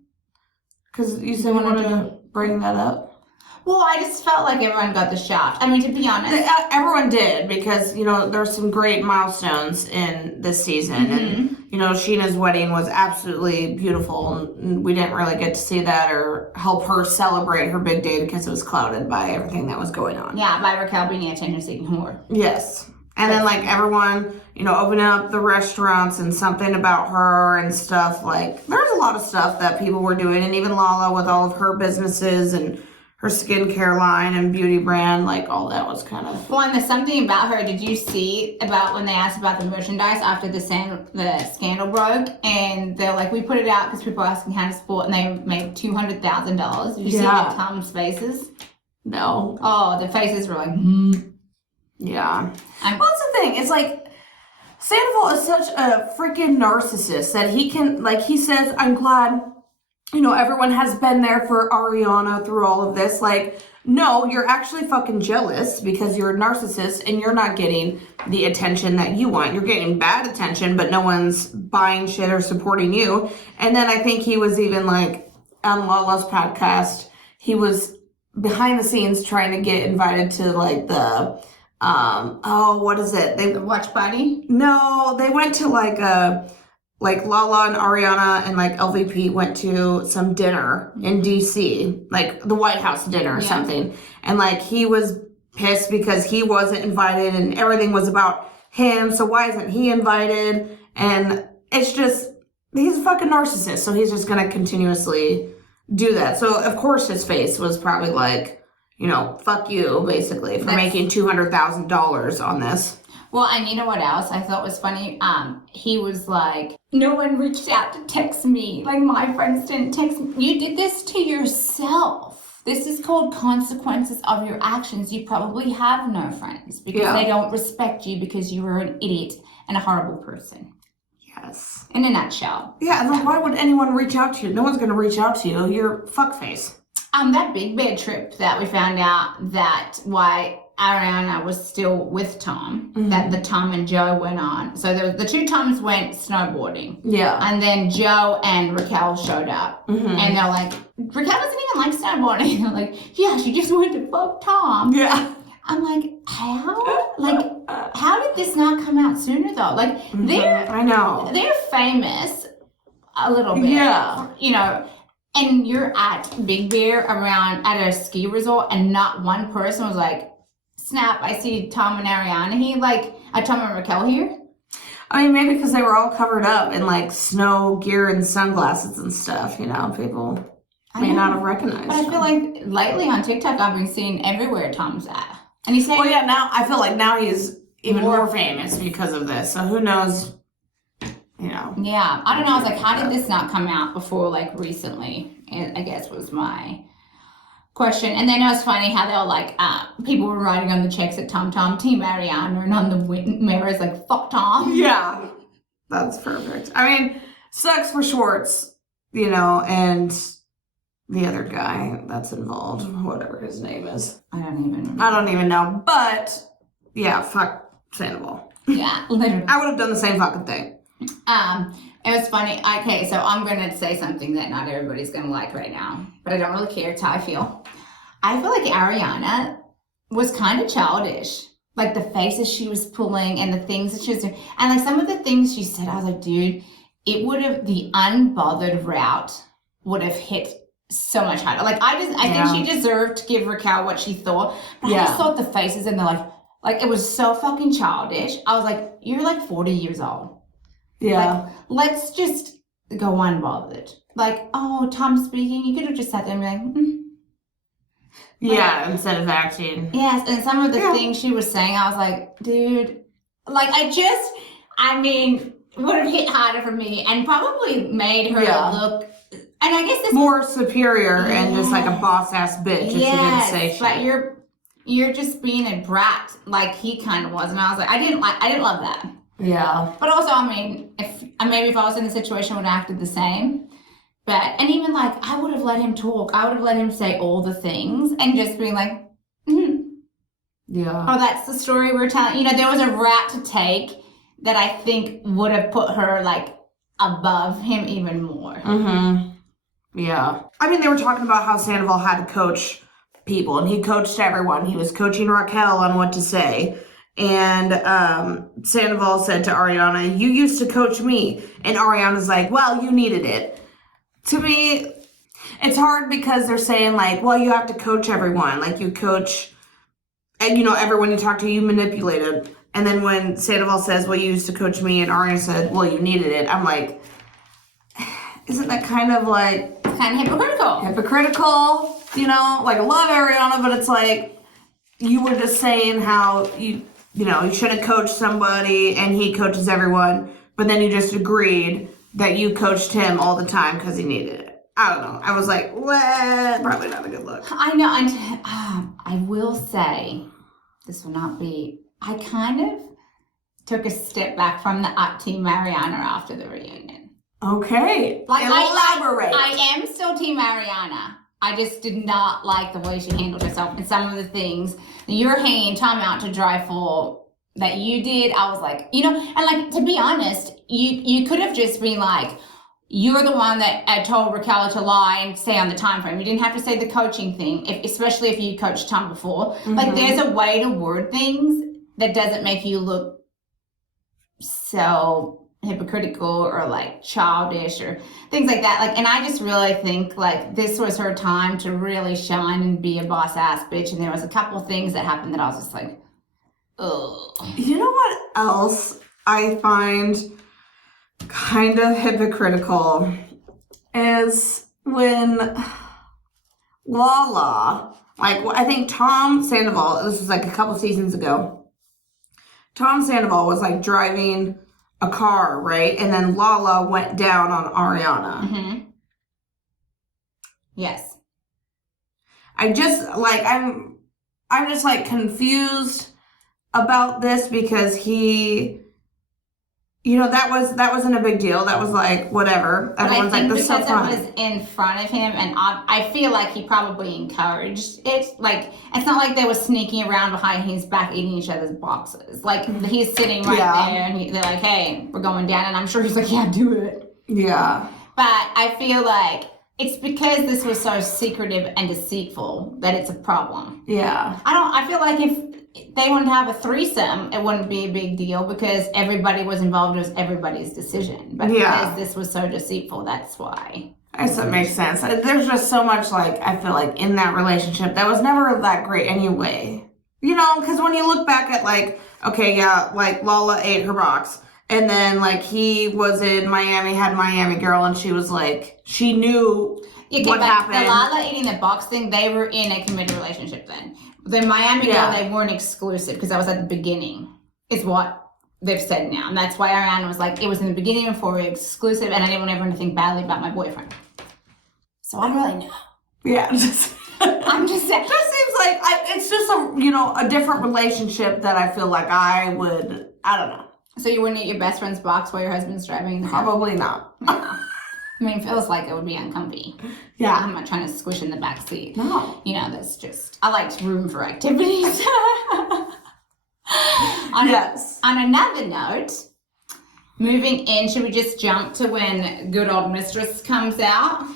Because you said we wanted to bring that up. Well, I just felt like everyone got the shaft. I mean, to be honest. Everyone did, because, you know, there's some great milestones in this season. And, you know, Sheena's wedding was absolutely beautiful. And we didn't really get to see that or help her celebrate her big day because it was clouded by everything that was going on. Yeah, by Raquel being a tenure-seeking whore. Yes. And then, like, everyone, you know, opening up the restaurants and something about her and stuff. Like, there's a lot of stuff that people were doing. And even Lala with all of her businesses and her skincare line and beauty brand, like all that was kind of. Well, and there's something about her. Did you see about when they asked about the merchandise after the scandal broke? And they're like, we put it out because people are asking how to support, and they made $200,000. Did you see the Tom's faces? No. Oh, the faces were like, Yeah. Well, that's the thing. It's like, Sandoval is such a freaking narcissist that he can, like he says, I'm glad, everyone has been there for Ariana through all of this. Like, no, you're actually fucking jealous because you're a narcissist and you're not getting the attention that you want. You're getting bad attention, but no one's buying shit or supporting you. And then I think he was even like, on Lala's podcast, he was behind the scenes trying to get invited to like the, what is it? The watch party? No, they went to like Lala and Ariana and like LVP went to some dinner in DC, like the White House dinner or something. And like he was pissed because he wasn't invited and everything was about him. So why isn't he invited? And it's just, he's a fucking narcissist. So he's just going to continuously do that. So of course his face was probably like, fuck you, basically, for making $200,000 on this. Well, and you know what else I thought was funny? He was like, no one reached out to text me. Like, my friends didn't text me. You did this to yourself. This is called consequences of your actions. You probably have no friends because they don't respect you because you were an idiot and a horrible person. Yes. In a nutshell. Yeah, and then why would anyone reach out to you? No one's going to reach out to you. You're fuckface. That Big Bear trip that we found out that why Ariana was still with Tom, that the Tom and Joe went on. So the two Toms went snowboarding. Yeah. And then Joe and Raquel showed up. And they're like, Raquel doesn't even like snowboarding. They're like, yeah, she just went to fuck Tom. Yeah. I'm like, how? Like, how did this not come out sooner though? Like, they're famous a little bit. Yeah. And you're at Big Bear at a ski resort and not one person was like, snap, I see Tom and Ariana here, Tom and Raquel here. I mean, maybe because they were all covered up in like snow gear and sunglasses and stuff, people may not have recognized But I feel like lately on TikTok I've been seeing everywhere Tom's at. And he's saying, well, yeah, now I feel like now he's even more famous because of this. So who knows? Yeah, I don't know. I was like, how did this not come out before, like, recently? I guess was my question. And then it was funny how they were like, people were writing on the checks at Tom Team Ariana, and on the mirrors like, fuck Tom. Yeah, that's perfect. I mean, sucks for Schwartz, and the other guy that's involved, whatever his name is. I don't even know. But yeah, fuck Sandoval. Yeah, literally. I would have done the same fucking thing. It was funny. Okay, so I'm going to say something that not everybody's going to like right now, but I don't really care. It's how I feel. I feel like Ariana was kind of childish. Like the faces she was pulling and the things that she was doing. And like some of the things she said, I was like, dude, the unbothered route would have hit so much harder. Like I think she deserved to give Raquel what she thought, but I just thought the faces and they're like it was so fucking childish. I was like, you're like 40 years old. Yeah. Like, let's just go unbothered. Like, oh, Tom's speaking. You could have just sat there and be like, Yeah, instead of acting. Yes, and some of the things she was saying, I was like, dude, like, would have hit harder for me and probably made her look, and I guess this more superior and just like a boss-ass bitch if she didn't say shit. But you're just being a brat like he kind of was, and I was like, I didn't love that. Yeah. But also, if I was in the situation, I would have acted the same. And even like, I would have let him talk. I would have let him say all the things and just being like, yeah. Oh, that's the story we're telling. There was a route to take that I think would have put her like above him even more. Yeah. They were talking about how Sandoval had to coach people and he coached everyone. He was coaching Raquel on what to say. And Sandoval said to Ariana, you used to coach me. And Ariana's like, well, you needed it. To me, it's hard because they're saying like, well, you have to coach everyone. Like you coach, and everyone you talk to, you manipulated. And then when Sandoval says, well, you used to coach me, and Ariana said, well, you needed it. I'm like, isn't that kind of like... Kind of hypocritical. Hypocritical. you know, like I love Ariana, but it's like you were just saying how you shouldn't coach somebody and he coaches everyone, but then you just agreed that you coached him all the time because he needed it. I don't know. I was like, well, probably not a good look. I know. And I will say, this will not be. I kind of took a step back from the Team Mariana after the reunion. Okay. Like, elaborate. I am still Team Mariana. I just did not like the way she handled herself and some of the things that you're hanging time out to dry for that you did. I was like, and like, to be honest, you could have just been like, you're the one that told Raquel to lie and say on the time frame. You didn't have to say the coaching thing, especially if you coached Tom before. Mm-hmm. Like, there's a way to word things that doesn't make you look so hypocritical or like childish or things like that. Like, and I just really think like this was her time to really shine and be a boss ass bitch. And there was a couple of things that happened that I was just like, ugh. You know what else I find kind of hypocritical is when Lala, like I think Tom Sandoval, this was like a couple seasons ago, Tom Sandoval was like driving a car, right? And then Lala went down on Ariana. Mm-hmm. Yes. I'm just like confused about this because he, that wasn't a big deal. That was like whatever. Everyone's like, this is so fun. Because it was in front of him, and I feel like he probably encouraged it. Like, it's not like they were sneaking around behind his back eating each other's boxes. Like, he's sitting right there, and they're like, hey, we're going down, and I'm sure he's like, yeah, do it. Yeah. But I feel like it's because this was so secretive and deceitful that it's a problem. Yeah. I feel like if they wanted to have a threesome, it wouldn't be a big deal because everybody was involved. It was everybody's decision. But because this was so deceitful, that's why. I guess that makes sense. There's just so much, like, I feel like in that relationship that was never that great anyway. Because when you look back at, like, okay, yeah, like, Lala ate her box. And then, like, he was in Miami, had Miami Girl, and she was like, she knew what happened. The Lala eating the box thing, they were in a committed relationship then. The Miami Girl, they weren't exclusive because that was at the beginning, is what they've said now. And that's why Ariana was like, it was in the beginning before we were exclusive, and I didn't want everyone to think badly about my boyfriend. So I don't really know. Yeah. I'm just saying. It just seems like it's just a different relationship that I feel like I don't know. So you wouldn't eat your best friend's box while your husband's driving? Probably not. Yeah. I mean, it feels like it would be uncomfy. Yeah. I'm not trying to squish in the back seat. No. That's just, I like room for activities. On another note, moving in, should we just jump to when Good Old Mistress comes out?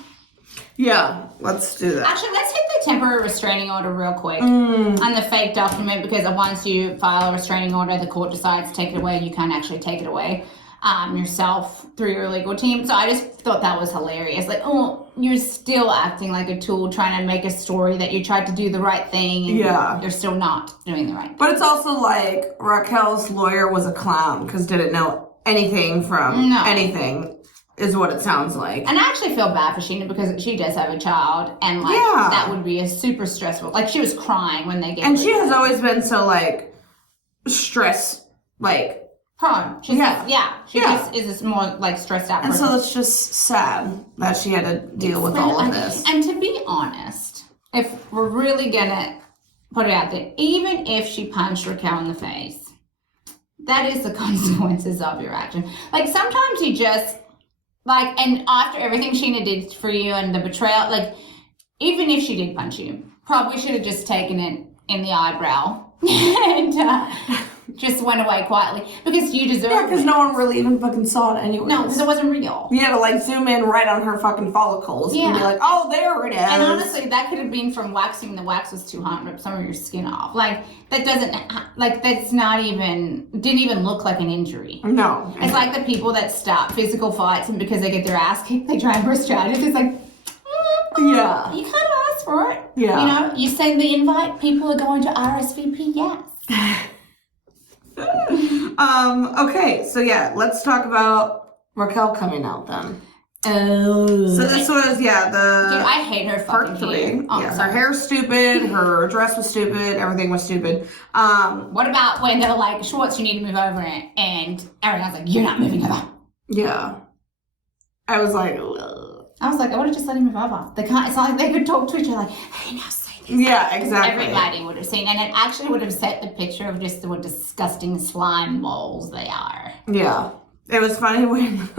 Yeah, let's do that. Actually, let's hit the temporary restraining order real quick on the fake document, because once you file a restraining order, the court decides to take it away. You can't actually take it away yourself through your legal team. So I just thought that was hilarious. Like, oh, you're still acting like a tool, trying to make a story that you tried to do the right thing, and you're still not doing the right thing. But it's also like Raquel's lawyer was a clown because didn't know anything from anything. Is what it sounds like. And I actually feel bad for Sheena because she does have a child, and that would be a super stressful. Like, she was crying when they gave her. And she has always been so prone. She just is more stressed out. And so it's just sad that she had to deal with all of this. And to be honest, if we're really gonna put it out there, even if she punched Raquel in the face, that is the consequences of your action. Like, sometimes you just. And after everything Sheena did for you and the betrayal, even if she did punch you, probably should have just taken it in the eyebrow and just went away quietly because you deserve it. Yeah, because no one really even fucking saw it anyway. No, because it wasn't real. You had to zoom in right on her fucking follicles and be like, oh, there it is. And honestly, that could have been from waxing. The wax was too hot and ripped some of your skin off. That doesn't, that's not even, didn't even look like an injury. No. It's like the people that stop physical fights and because they get their ass kicked, they try and burst strategies. It's like, yeah. You kind of asked for it. Yeah. You send the invite, people are going to RSVP, yes. Okay, so let's talk about Raquel coming out then. Oh. So this was, Dude, I hate her part fucking 3. hair. Oh, Yeah, her sorry. hair's stupid, her dress was stupid, everything was stupid. What about when they were like, Schwartz, you need to move over, and Ariana's like, you're not moving over. Yeah. I was like, ugh. I was like, I would have just let him move over. They can't. It's not like they could talk to each other like, hey, now say this. Yeah, exactly. Everybody would have seen, and it actually would have set the picture of just what disgusting slime balls they are. Yeah. It was funny when,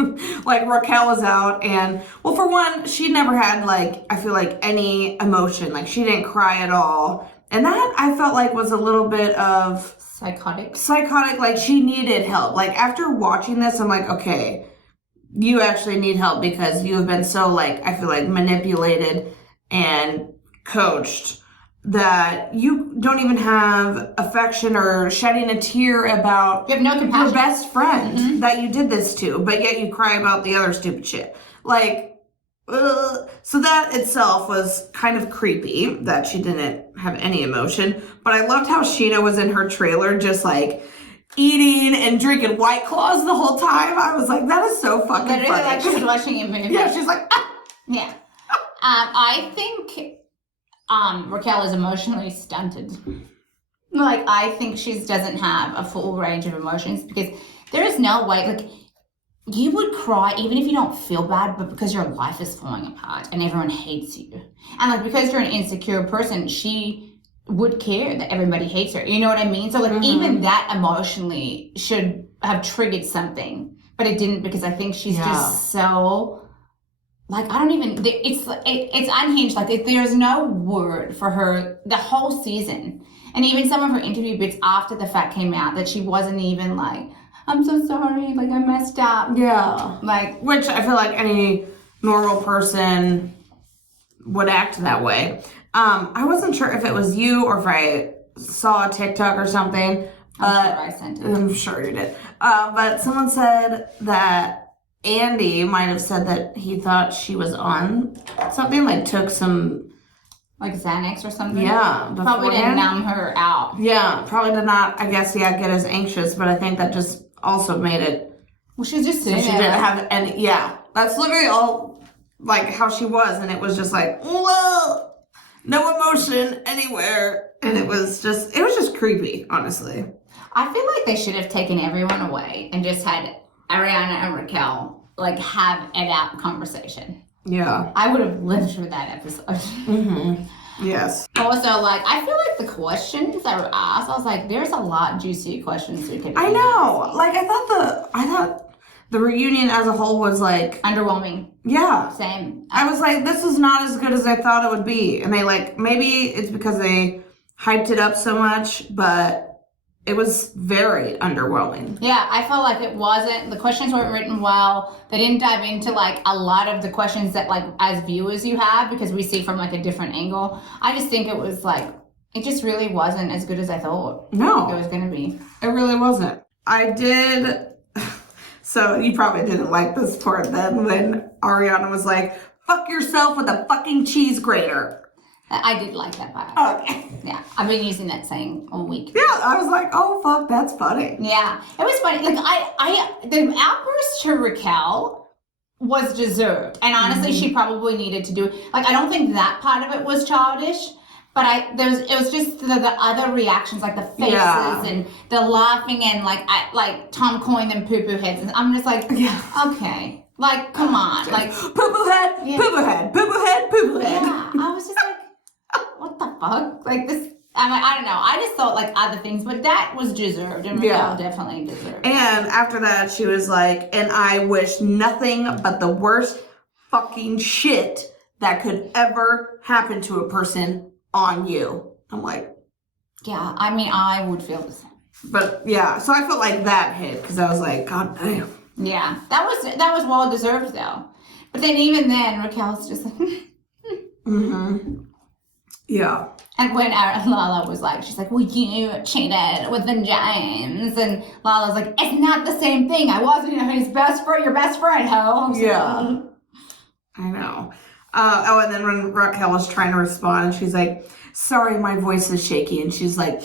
like, Raquel was out and, well, for one, she never had, like, I feel like any emotion. Like, she didn't cry at all. And that, I felt like, was a little bit of... Psychotic, like, she needed help. Like, after watching this, I'm like, okay, you actually need help because you have been so, like, I feel like, manipulated and coached that you don't even have affection or shedding a tear about you have no compassion. your best friend that you did this to, but yet you cry about the other stupid shit. Like, so that itself was kind of creepy that she didn't have any emotion. But I loved how Sheena was in her trailer just like eating and drinking White Claws the whole time. I was like, that is so fucking Literally, funny. like she was watching a movie. Yeah, she's like, ah! Yeah. I think Raquel is emotionally stunted. Like, I think she doesn't have a full range of emotions because there is no way, like, you would cry even if you don't feel bad, but because your life is falling apart and everyone hates you. And, like, because you're an insecure person, she would care that everybody hates her. You know what I mean? So, like, even that emotionally should have triggered something, but it didn't because I think she's just so... Like, I don't even, it's unhinged. Like, there's no word for her the whole season. And even some of her interview bits after the fact came out that she wasn't even like, I'm so sorry, like, I messed up. Yeah. Like, which I feel like any normal person would act that way. I wasn't sure if it was you or if I saw a TikTok or something. I'm sure I sent it. I'm sure you did. But someone said that Andy might have said that he thought she was on something, like took some... Like Xanax or something? Yeah. Probably didn't numb her out. Yeah, probably did not, I guess, get as anxious, but I think that just also made it... Well, she was just sitting she there. didn't have any... Yeah, that's literally all, like, how she was, and it was just like, whoa, no emotion anywhere, and it was just creepy, honestly. I feel like they should have taken everyone away and just had Ariana and Raquel, like, have an out conversation. Yeah. I would have lived through that episode. Mm-hmm. Yes. Also, like, I feel like the questions that were asked, I was like, there's a lot juicy questions we could. I know. Like, I thought the reunion as a whole was like underwhelming. Yeah. Same. I was like, this is not as good as I thought it would be, and they like maybe it's because they hyped it up so much, but it was very underwhelming. Yeah, I felt like it wasn't, the questions weren't written well. They didn't dive into like a lot of the questions that like as viewers you have because we see from like a different angle. I just think it was like, it just really wasn't as good as I thought No. it was going to be. It really wasn't. I did, so you probably didn't like this part then when Ariana was like, fuck yourself with a fucking cheese grater. I did like that part. Okay. Yeah, I've been using that saying all week. Yeah, I was like, oh fuck, that's funny. Yeah, it was funny. Like the outburst to Raquel was deserved, and honestly, she probably needed to do. Like, I don't think that part of it was childish, but it was just the other reactions, like the faces and the laughing and like Tom coined them poo poo heads, and I'm just like, okay, like come on, like poo poo head, poo poo head, poo poo head, poo poo head. Yeah, I was just like, what the fuck? Like this, I don't know. I just thought like other things, but that was deserved, and Raquel definitely deserved. And after that, she was like, and I wish nothing but the worst fucking shit that could ever happen to a person on you. I'm like, yeah, I mean, I would feel the same. But yeah, so I felt like that hit because I was like, God damn. Yeah, that was well deserved though. But then even then, Raquel's just like, mm-hmm. Yeah. And when Lala was like, she's like, well, you cheated with the James. And Lala's like, it's not the same thing. I wasn't, his best friend, your best friend, ho. Yeah. I know. And then when Raquel was trying to respond, and she's like, sorry, my voice is shaky. And she's like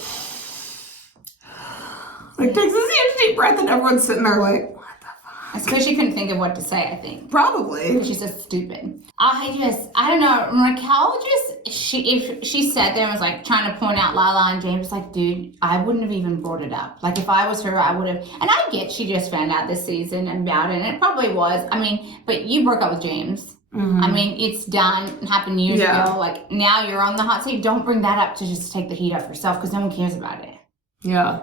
takes this huge deep breath, and everyone's sitting there like, what the fuck? It's because she couldn't think of what to say, I think. Probably. Because she's so stupid. I don't know. Raquel if she sat there and was like trying to point out Lala and James, like, dude, I wouldn't have even brought it up. Like, if I was her, I would have. And I get she just found out this season about it, and it probably was. I mean, but you broke up with James. Mm-hmm. I mean, it's done. It happened years ago. Like, now you're on the hot seat. Don't bring that up to just take the heat off yourself because no one cares about it. Yeah.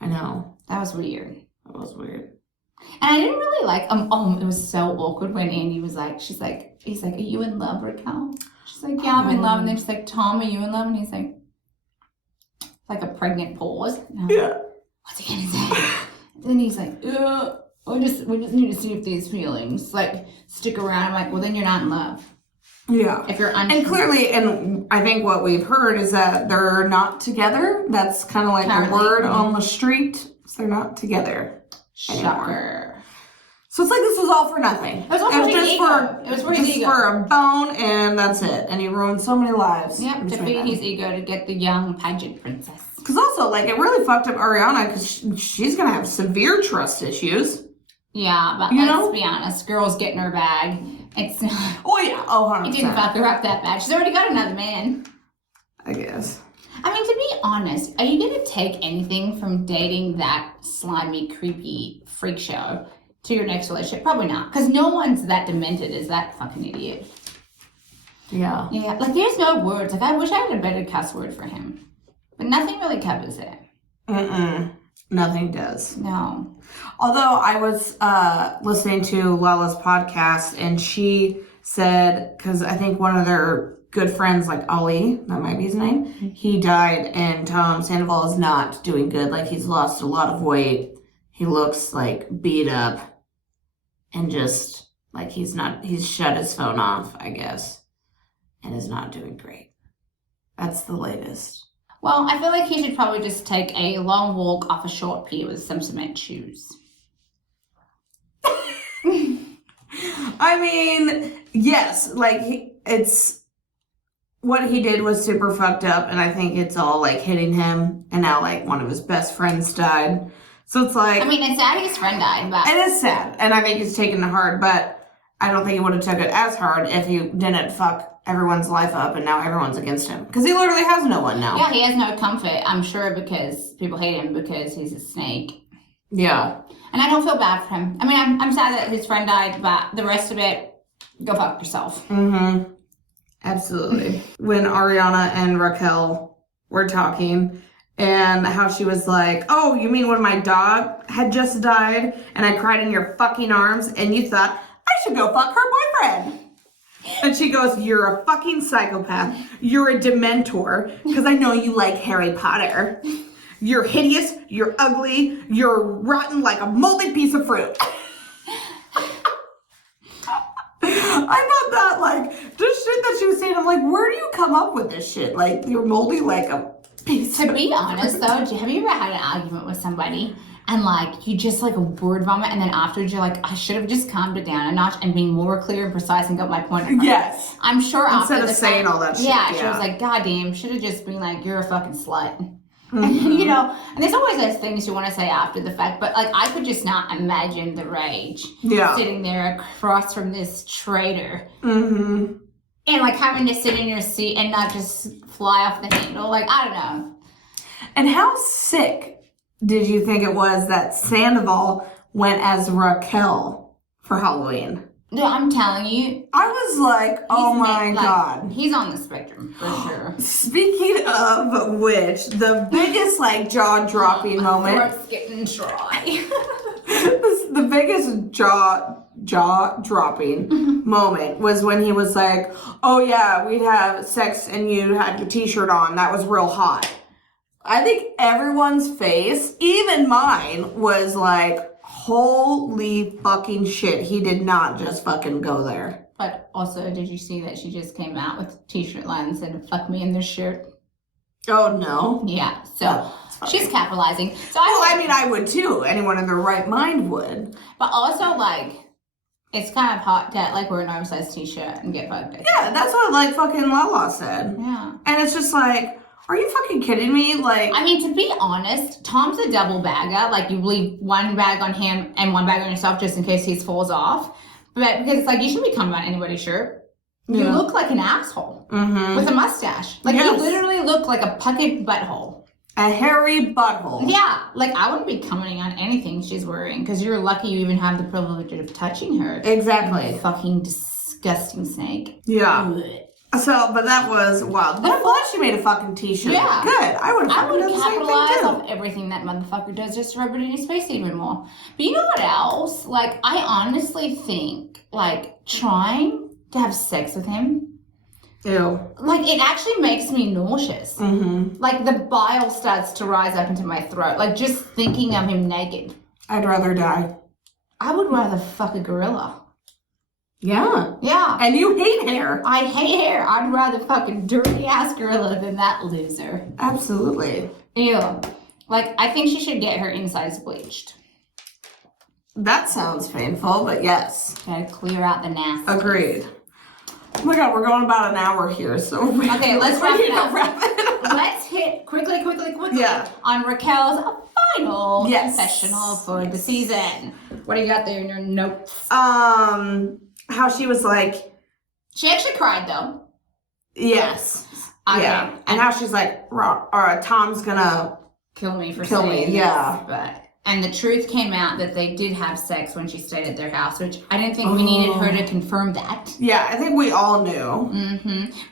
I know. That was weird. That was weird. And I didn't really like, it was so awkward when Andy was like, he's like, are you in love, Raquel? She's like, yeah, I'm in love. And then she's like, Tom, are you in love? And he's like a pregnant pause. Yeah. What's he gonna say? And then he's like, we just need to see if these feelings, like, stick around. I'm like, well, then you're not in love. Yeah. If you're unsure. And clearly, and I think what we've heard is that they're not together. That's kind of like the word on the street. So they're not together. Shocker. So it's like this was all for nothing. It was all for his ego. It was for his ego. Just for a bone, and that's it. And he ruined so many lives. Yep, to feed his ego to get the young pageant princess. Because also, like, it really fucked up Ariana because she's going to have severe trust issues. Yeah, but let's be honest. Girl's getting her bag. It's not. Oh, yeah. Oh, 100%. He didn't fuck her up that bad. She's already got another man. I guess. I mean, to be honest, are you going to take anything from dating that slimy, creepy freak show to your next relationship? Probably not. Because no one's that demented as that fucking idiot. Yeah. Yeah, like, there's no words. Like, I wish I had a better cuss word for him. But nothing really covers it. Nothing does. No. Although I was listening to Lala's podcast, and she said, because I think one of their good friends, like Ali, that might be his name, he died, and Tom Sandoval is not doing good. Like, he's lost a lot of weight. He looks, like, beat up, and just, like, he's shut his phone off, I guess, and is not doing great. That's the latest. Well, I feel like he should probably just take a long walk off a short pier with some cement shoes. I mean, yes, like, it's, what he did was super fucked up, and I think it's all, like, hitting him, and now, like, one of his best friends died. So it's like... I mean, it's sad his friend died, but... It is sad, and I think he's taken it hard, but I don't think he would have took it as hard if he didn't fuck everyone's life up, and now everyone's against him. Because he literally has no one now. Yeah, he has no comfort, I'm sure, because people hate him because he's a snake. Yeah. And I don't feel bad for him. I mean, I'm sad that his friend died, but the rest of it, go fuck yourself. Mm-hmm. Absolutely. When Ariana and Raquel were talking, and how she was like, oh, you mean when my dog had just died, and I cried in your fucking arms, and you thought, I should go fuck her boyfriend. And she goes, you're a fucking psychopath. You're a dementor, because I know you like Harry Potter. You're hideous, you're ugly, you're rotten like a moldy piece of fruit. I thought that, like, just shit that she was saying, I'm like, where do you come up with this shit? Like, you're moldy like a piece of fruit. To be honest, though, have you ever had an argument with somebody and, like, you just, like, a word vomit, and then afterwards you're like, I should have just calmed it down a notch and been more clear and precise and got my point across. Yes. I'm sure after instead of saying all that shit. Yeah, she was like, God damn, should have just been like, you're a fucking slut. Mm-hmm. You know, and there's always those things you want to say after the fact, but, like, I could just not imagine the rage sitting there across from this traitor. Mm-hmm. And, like, having to sit in your seat and not just fly off the handle. Like, I don't know. And how sick did you think it was that Sandoval went as Raquel for Halloween? No, I'm telling you. I was like, oh my God. He's on the spectrum, for sure. Speaking of which, the biggest, like, jaw-dropping moment. My throat's getting dry. The biggest jaw-dropping moment was when he was like, oh yeah, we'd have sex and you had your t-shirt on. That was real hot. I think everyone's face, even mine, was like, holy fucking shit, he did not just fucking go there. But also, did you see that she just came out with a t-shirt line and said, fuck me in this shirt? Oh, no. Yeah, so she's capitalizing. So I mean, I would too. Anyone in their right mind would. But also, like, it's kind of hot to, like, wear an oversized t-shirt and get fucked. Yeah, that's what, like, fucking Lala said. Yeah. And it's just like, Are you fucking kidding me? Like, I mean, to be honest, Tom's a double bagger. Like, you leave one bag on him and one bag on yourself just in case he falls off. But because it's like, you shouldn't be coming on anybody's shirt. You look like an asshole with a mustache. Like, you literally look like a puckered butthole. A hairy butthole. Yeah. Like, I wouldn't be commenting on anything she's wearing because you're lucky you even have the privilege of touching her. Exactly. You fucking disgusting snake. Yeah. Ugh. So, but that was wild. But I'm glad she made a fucking t-shirt. Yeah. Good. I would capitalize off everything that motherfucker does just to rub it in his face even more. But you know what else? Like, I honestly think, like, trying to have sex with him, ew. Like, it actually makes me nauseous. Like, the bile starts to rise up into my throat. Like, just thinking of him naked. I'd rather die. I would rather fuck a gorilla. Yeah. Yeah. And you hate hair. I hate hair. I'd rather fuck a dirty ass gorilla than that loser. Absolutely. Ew. Like, I think she should get her insides bleached. That sounds painful, but yes. Gotta clear out the nasty. Agreed. Oh my god, we're going about an hour here, so okay, let's wrap it up. Wrap it up. Let's hit quickly yeah. on Raquel's final yes. confessional for the season. What do you got there in your notes? How she was like, she actually cried though. Yes. Okay. Yeah. And how she's like, Tom's gonna kill me for kill saying me. Yeah. This, but and the truth came out that they did have sex when she stayed at their house, which I didn't think we needed her to confirm that. Yeah, I think we all knew.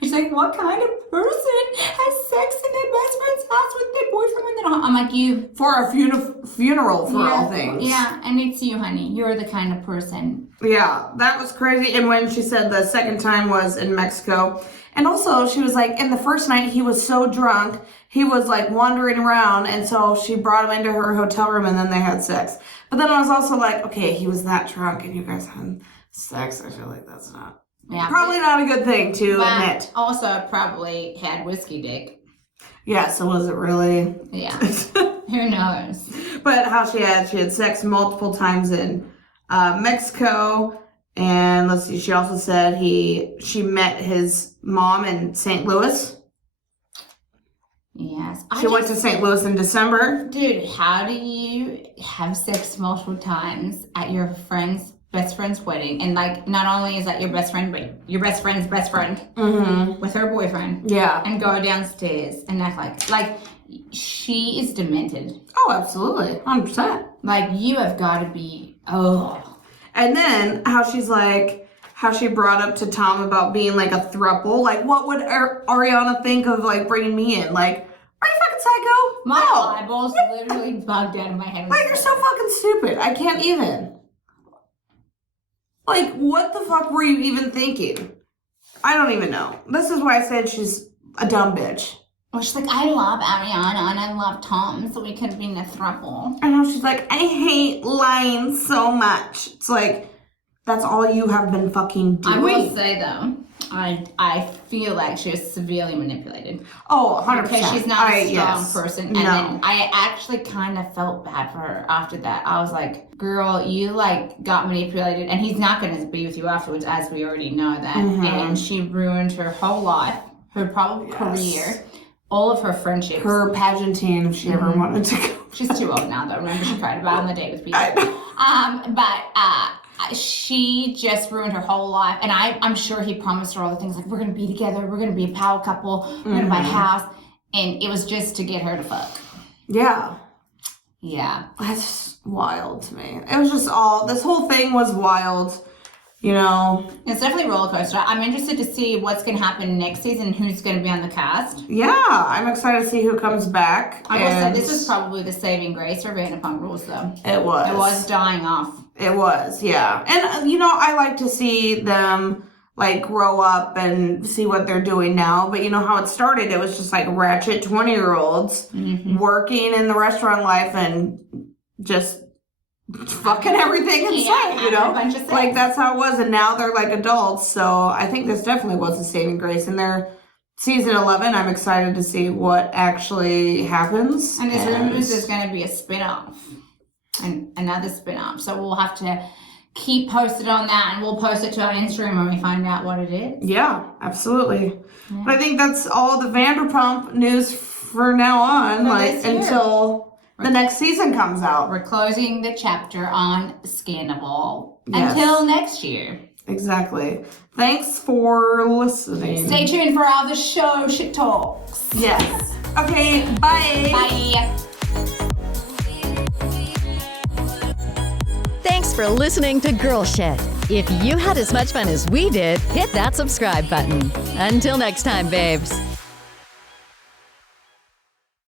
She's like, what kind of person has sex in their best friend's house with their boyfriend? And I'm like, you. For a funeral for all things. Yeah, and it's you, honey. You're the kind of person. Yeah, that was crazy. And when she said the second time was in Mexico. And also, she was like, in the first night, he was so drunk, he was like wandering around. And so she brought him into her hotel room and then they had sex. But then I was also like, okay, he was that drunk and you guys had sex. I feel like that's not, probably not a good thing to admit. Also, probably had whiskey dick. Yeah, so was it really? Yeah. Who knows? But how she had sex multiple times in Mexico. And let's see, she also said she met his mom in St. Louis. Yes. She went to St. Louis in December. Dude, how do you have sex multiple times at your best friend's wedding? And like, not only is that your best friend, but your best friend's best friend with her boyfriend. Yeah. And go downstairs and act like she is demented. Oh, absolutely. 100%. Like, you have got to be, And then how she brought up to Tom about being like a throuple. Like, what would Ariana think of like bringing me in? Like, are you fucking psycho? My eyeballs literally bugged out of my head. Like, you're so fucking stupid. I can't even. Like, what the fuck were you even thinking? I don't even know. This is why I said she's a dumb bitch. Well, she's like, I love Ariana and I love Tom, so we could be in a throuple. I know, she's like, I hate lying so much. It's like, that's all you have been fucking doing. I will say, though, I feel like she was severely manipulated. Oh, 100%. Because she's not a strong person. And then I actually kind of felt bad for her after that. I was like, girl, you like got manipulated. And he's not going to be with you afterwards, as we already know that. And she ruined her whole life, her probably career. All of her friendships. Her pageantine, if she ever wanted to go. She's too old now, though. Remember, she cried about it on the date with people. But she just ruined her whole life. And I'm sure he promised her all the things like, we're going to be together. We're going to be a power couple. We're going to buy a house. And it was just to get her to fuck. Yeah. Yeah. That's wild to me. It was just this whole thing was wild. You know, it's definitely a roller coaster. I'm interested to see what's going to happen next season, who's going to be on the cast. Yeah, I'm excited to see who comes back. I will say this was probably the saving grace for Vanderpump Rules, though. It was. It was dying off. It was, yeah. And, you know, I like to see them, like, grow up and see what they're doing now. But you know how it started? It was just, like, ratchet 20-year-olds working in the restaurant life and just fucking everything in sight, you know? Like, that's how it was. And now they're, like, adults. So I think this definitely was a saving grace. And they're season 11. I'm excited to see what actually happens. And there's rumors there's going to be a spin-off. And another spin-off. So we'll have to keep posted on that, and we'll post it to our Instagram when we find out what it is. Yeah, absolutely. Yeah. But I think that's all the Vanderpump news for now on, until the next season comes out. We're closing the chapter on Scandal Yes. until next year. Exactly. Thanks for listening. Stay tuned for all the show shit talks. Yes. Okay, bye. Bye. Thanks for listening to Girl Shit. If you had as much fun as we did, hit that subscribe button. Until next time, babes.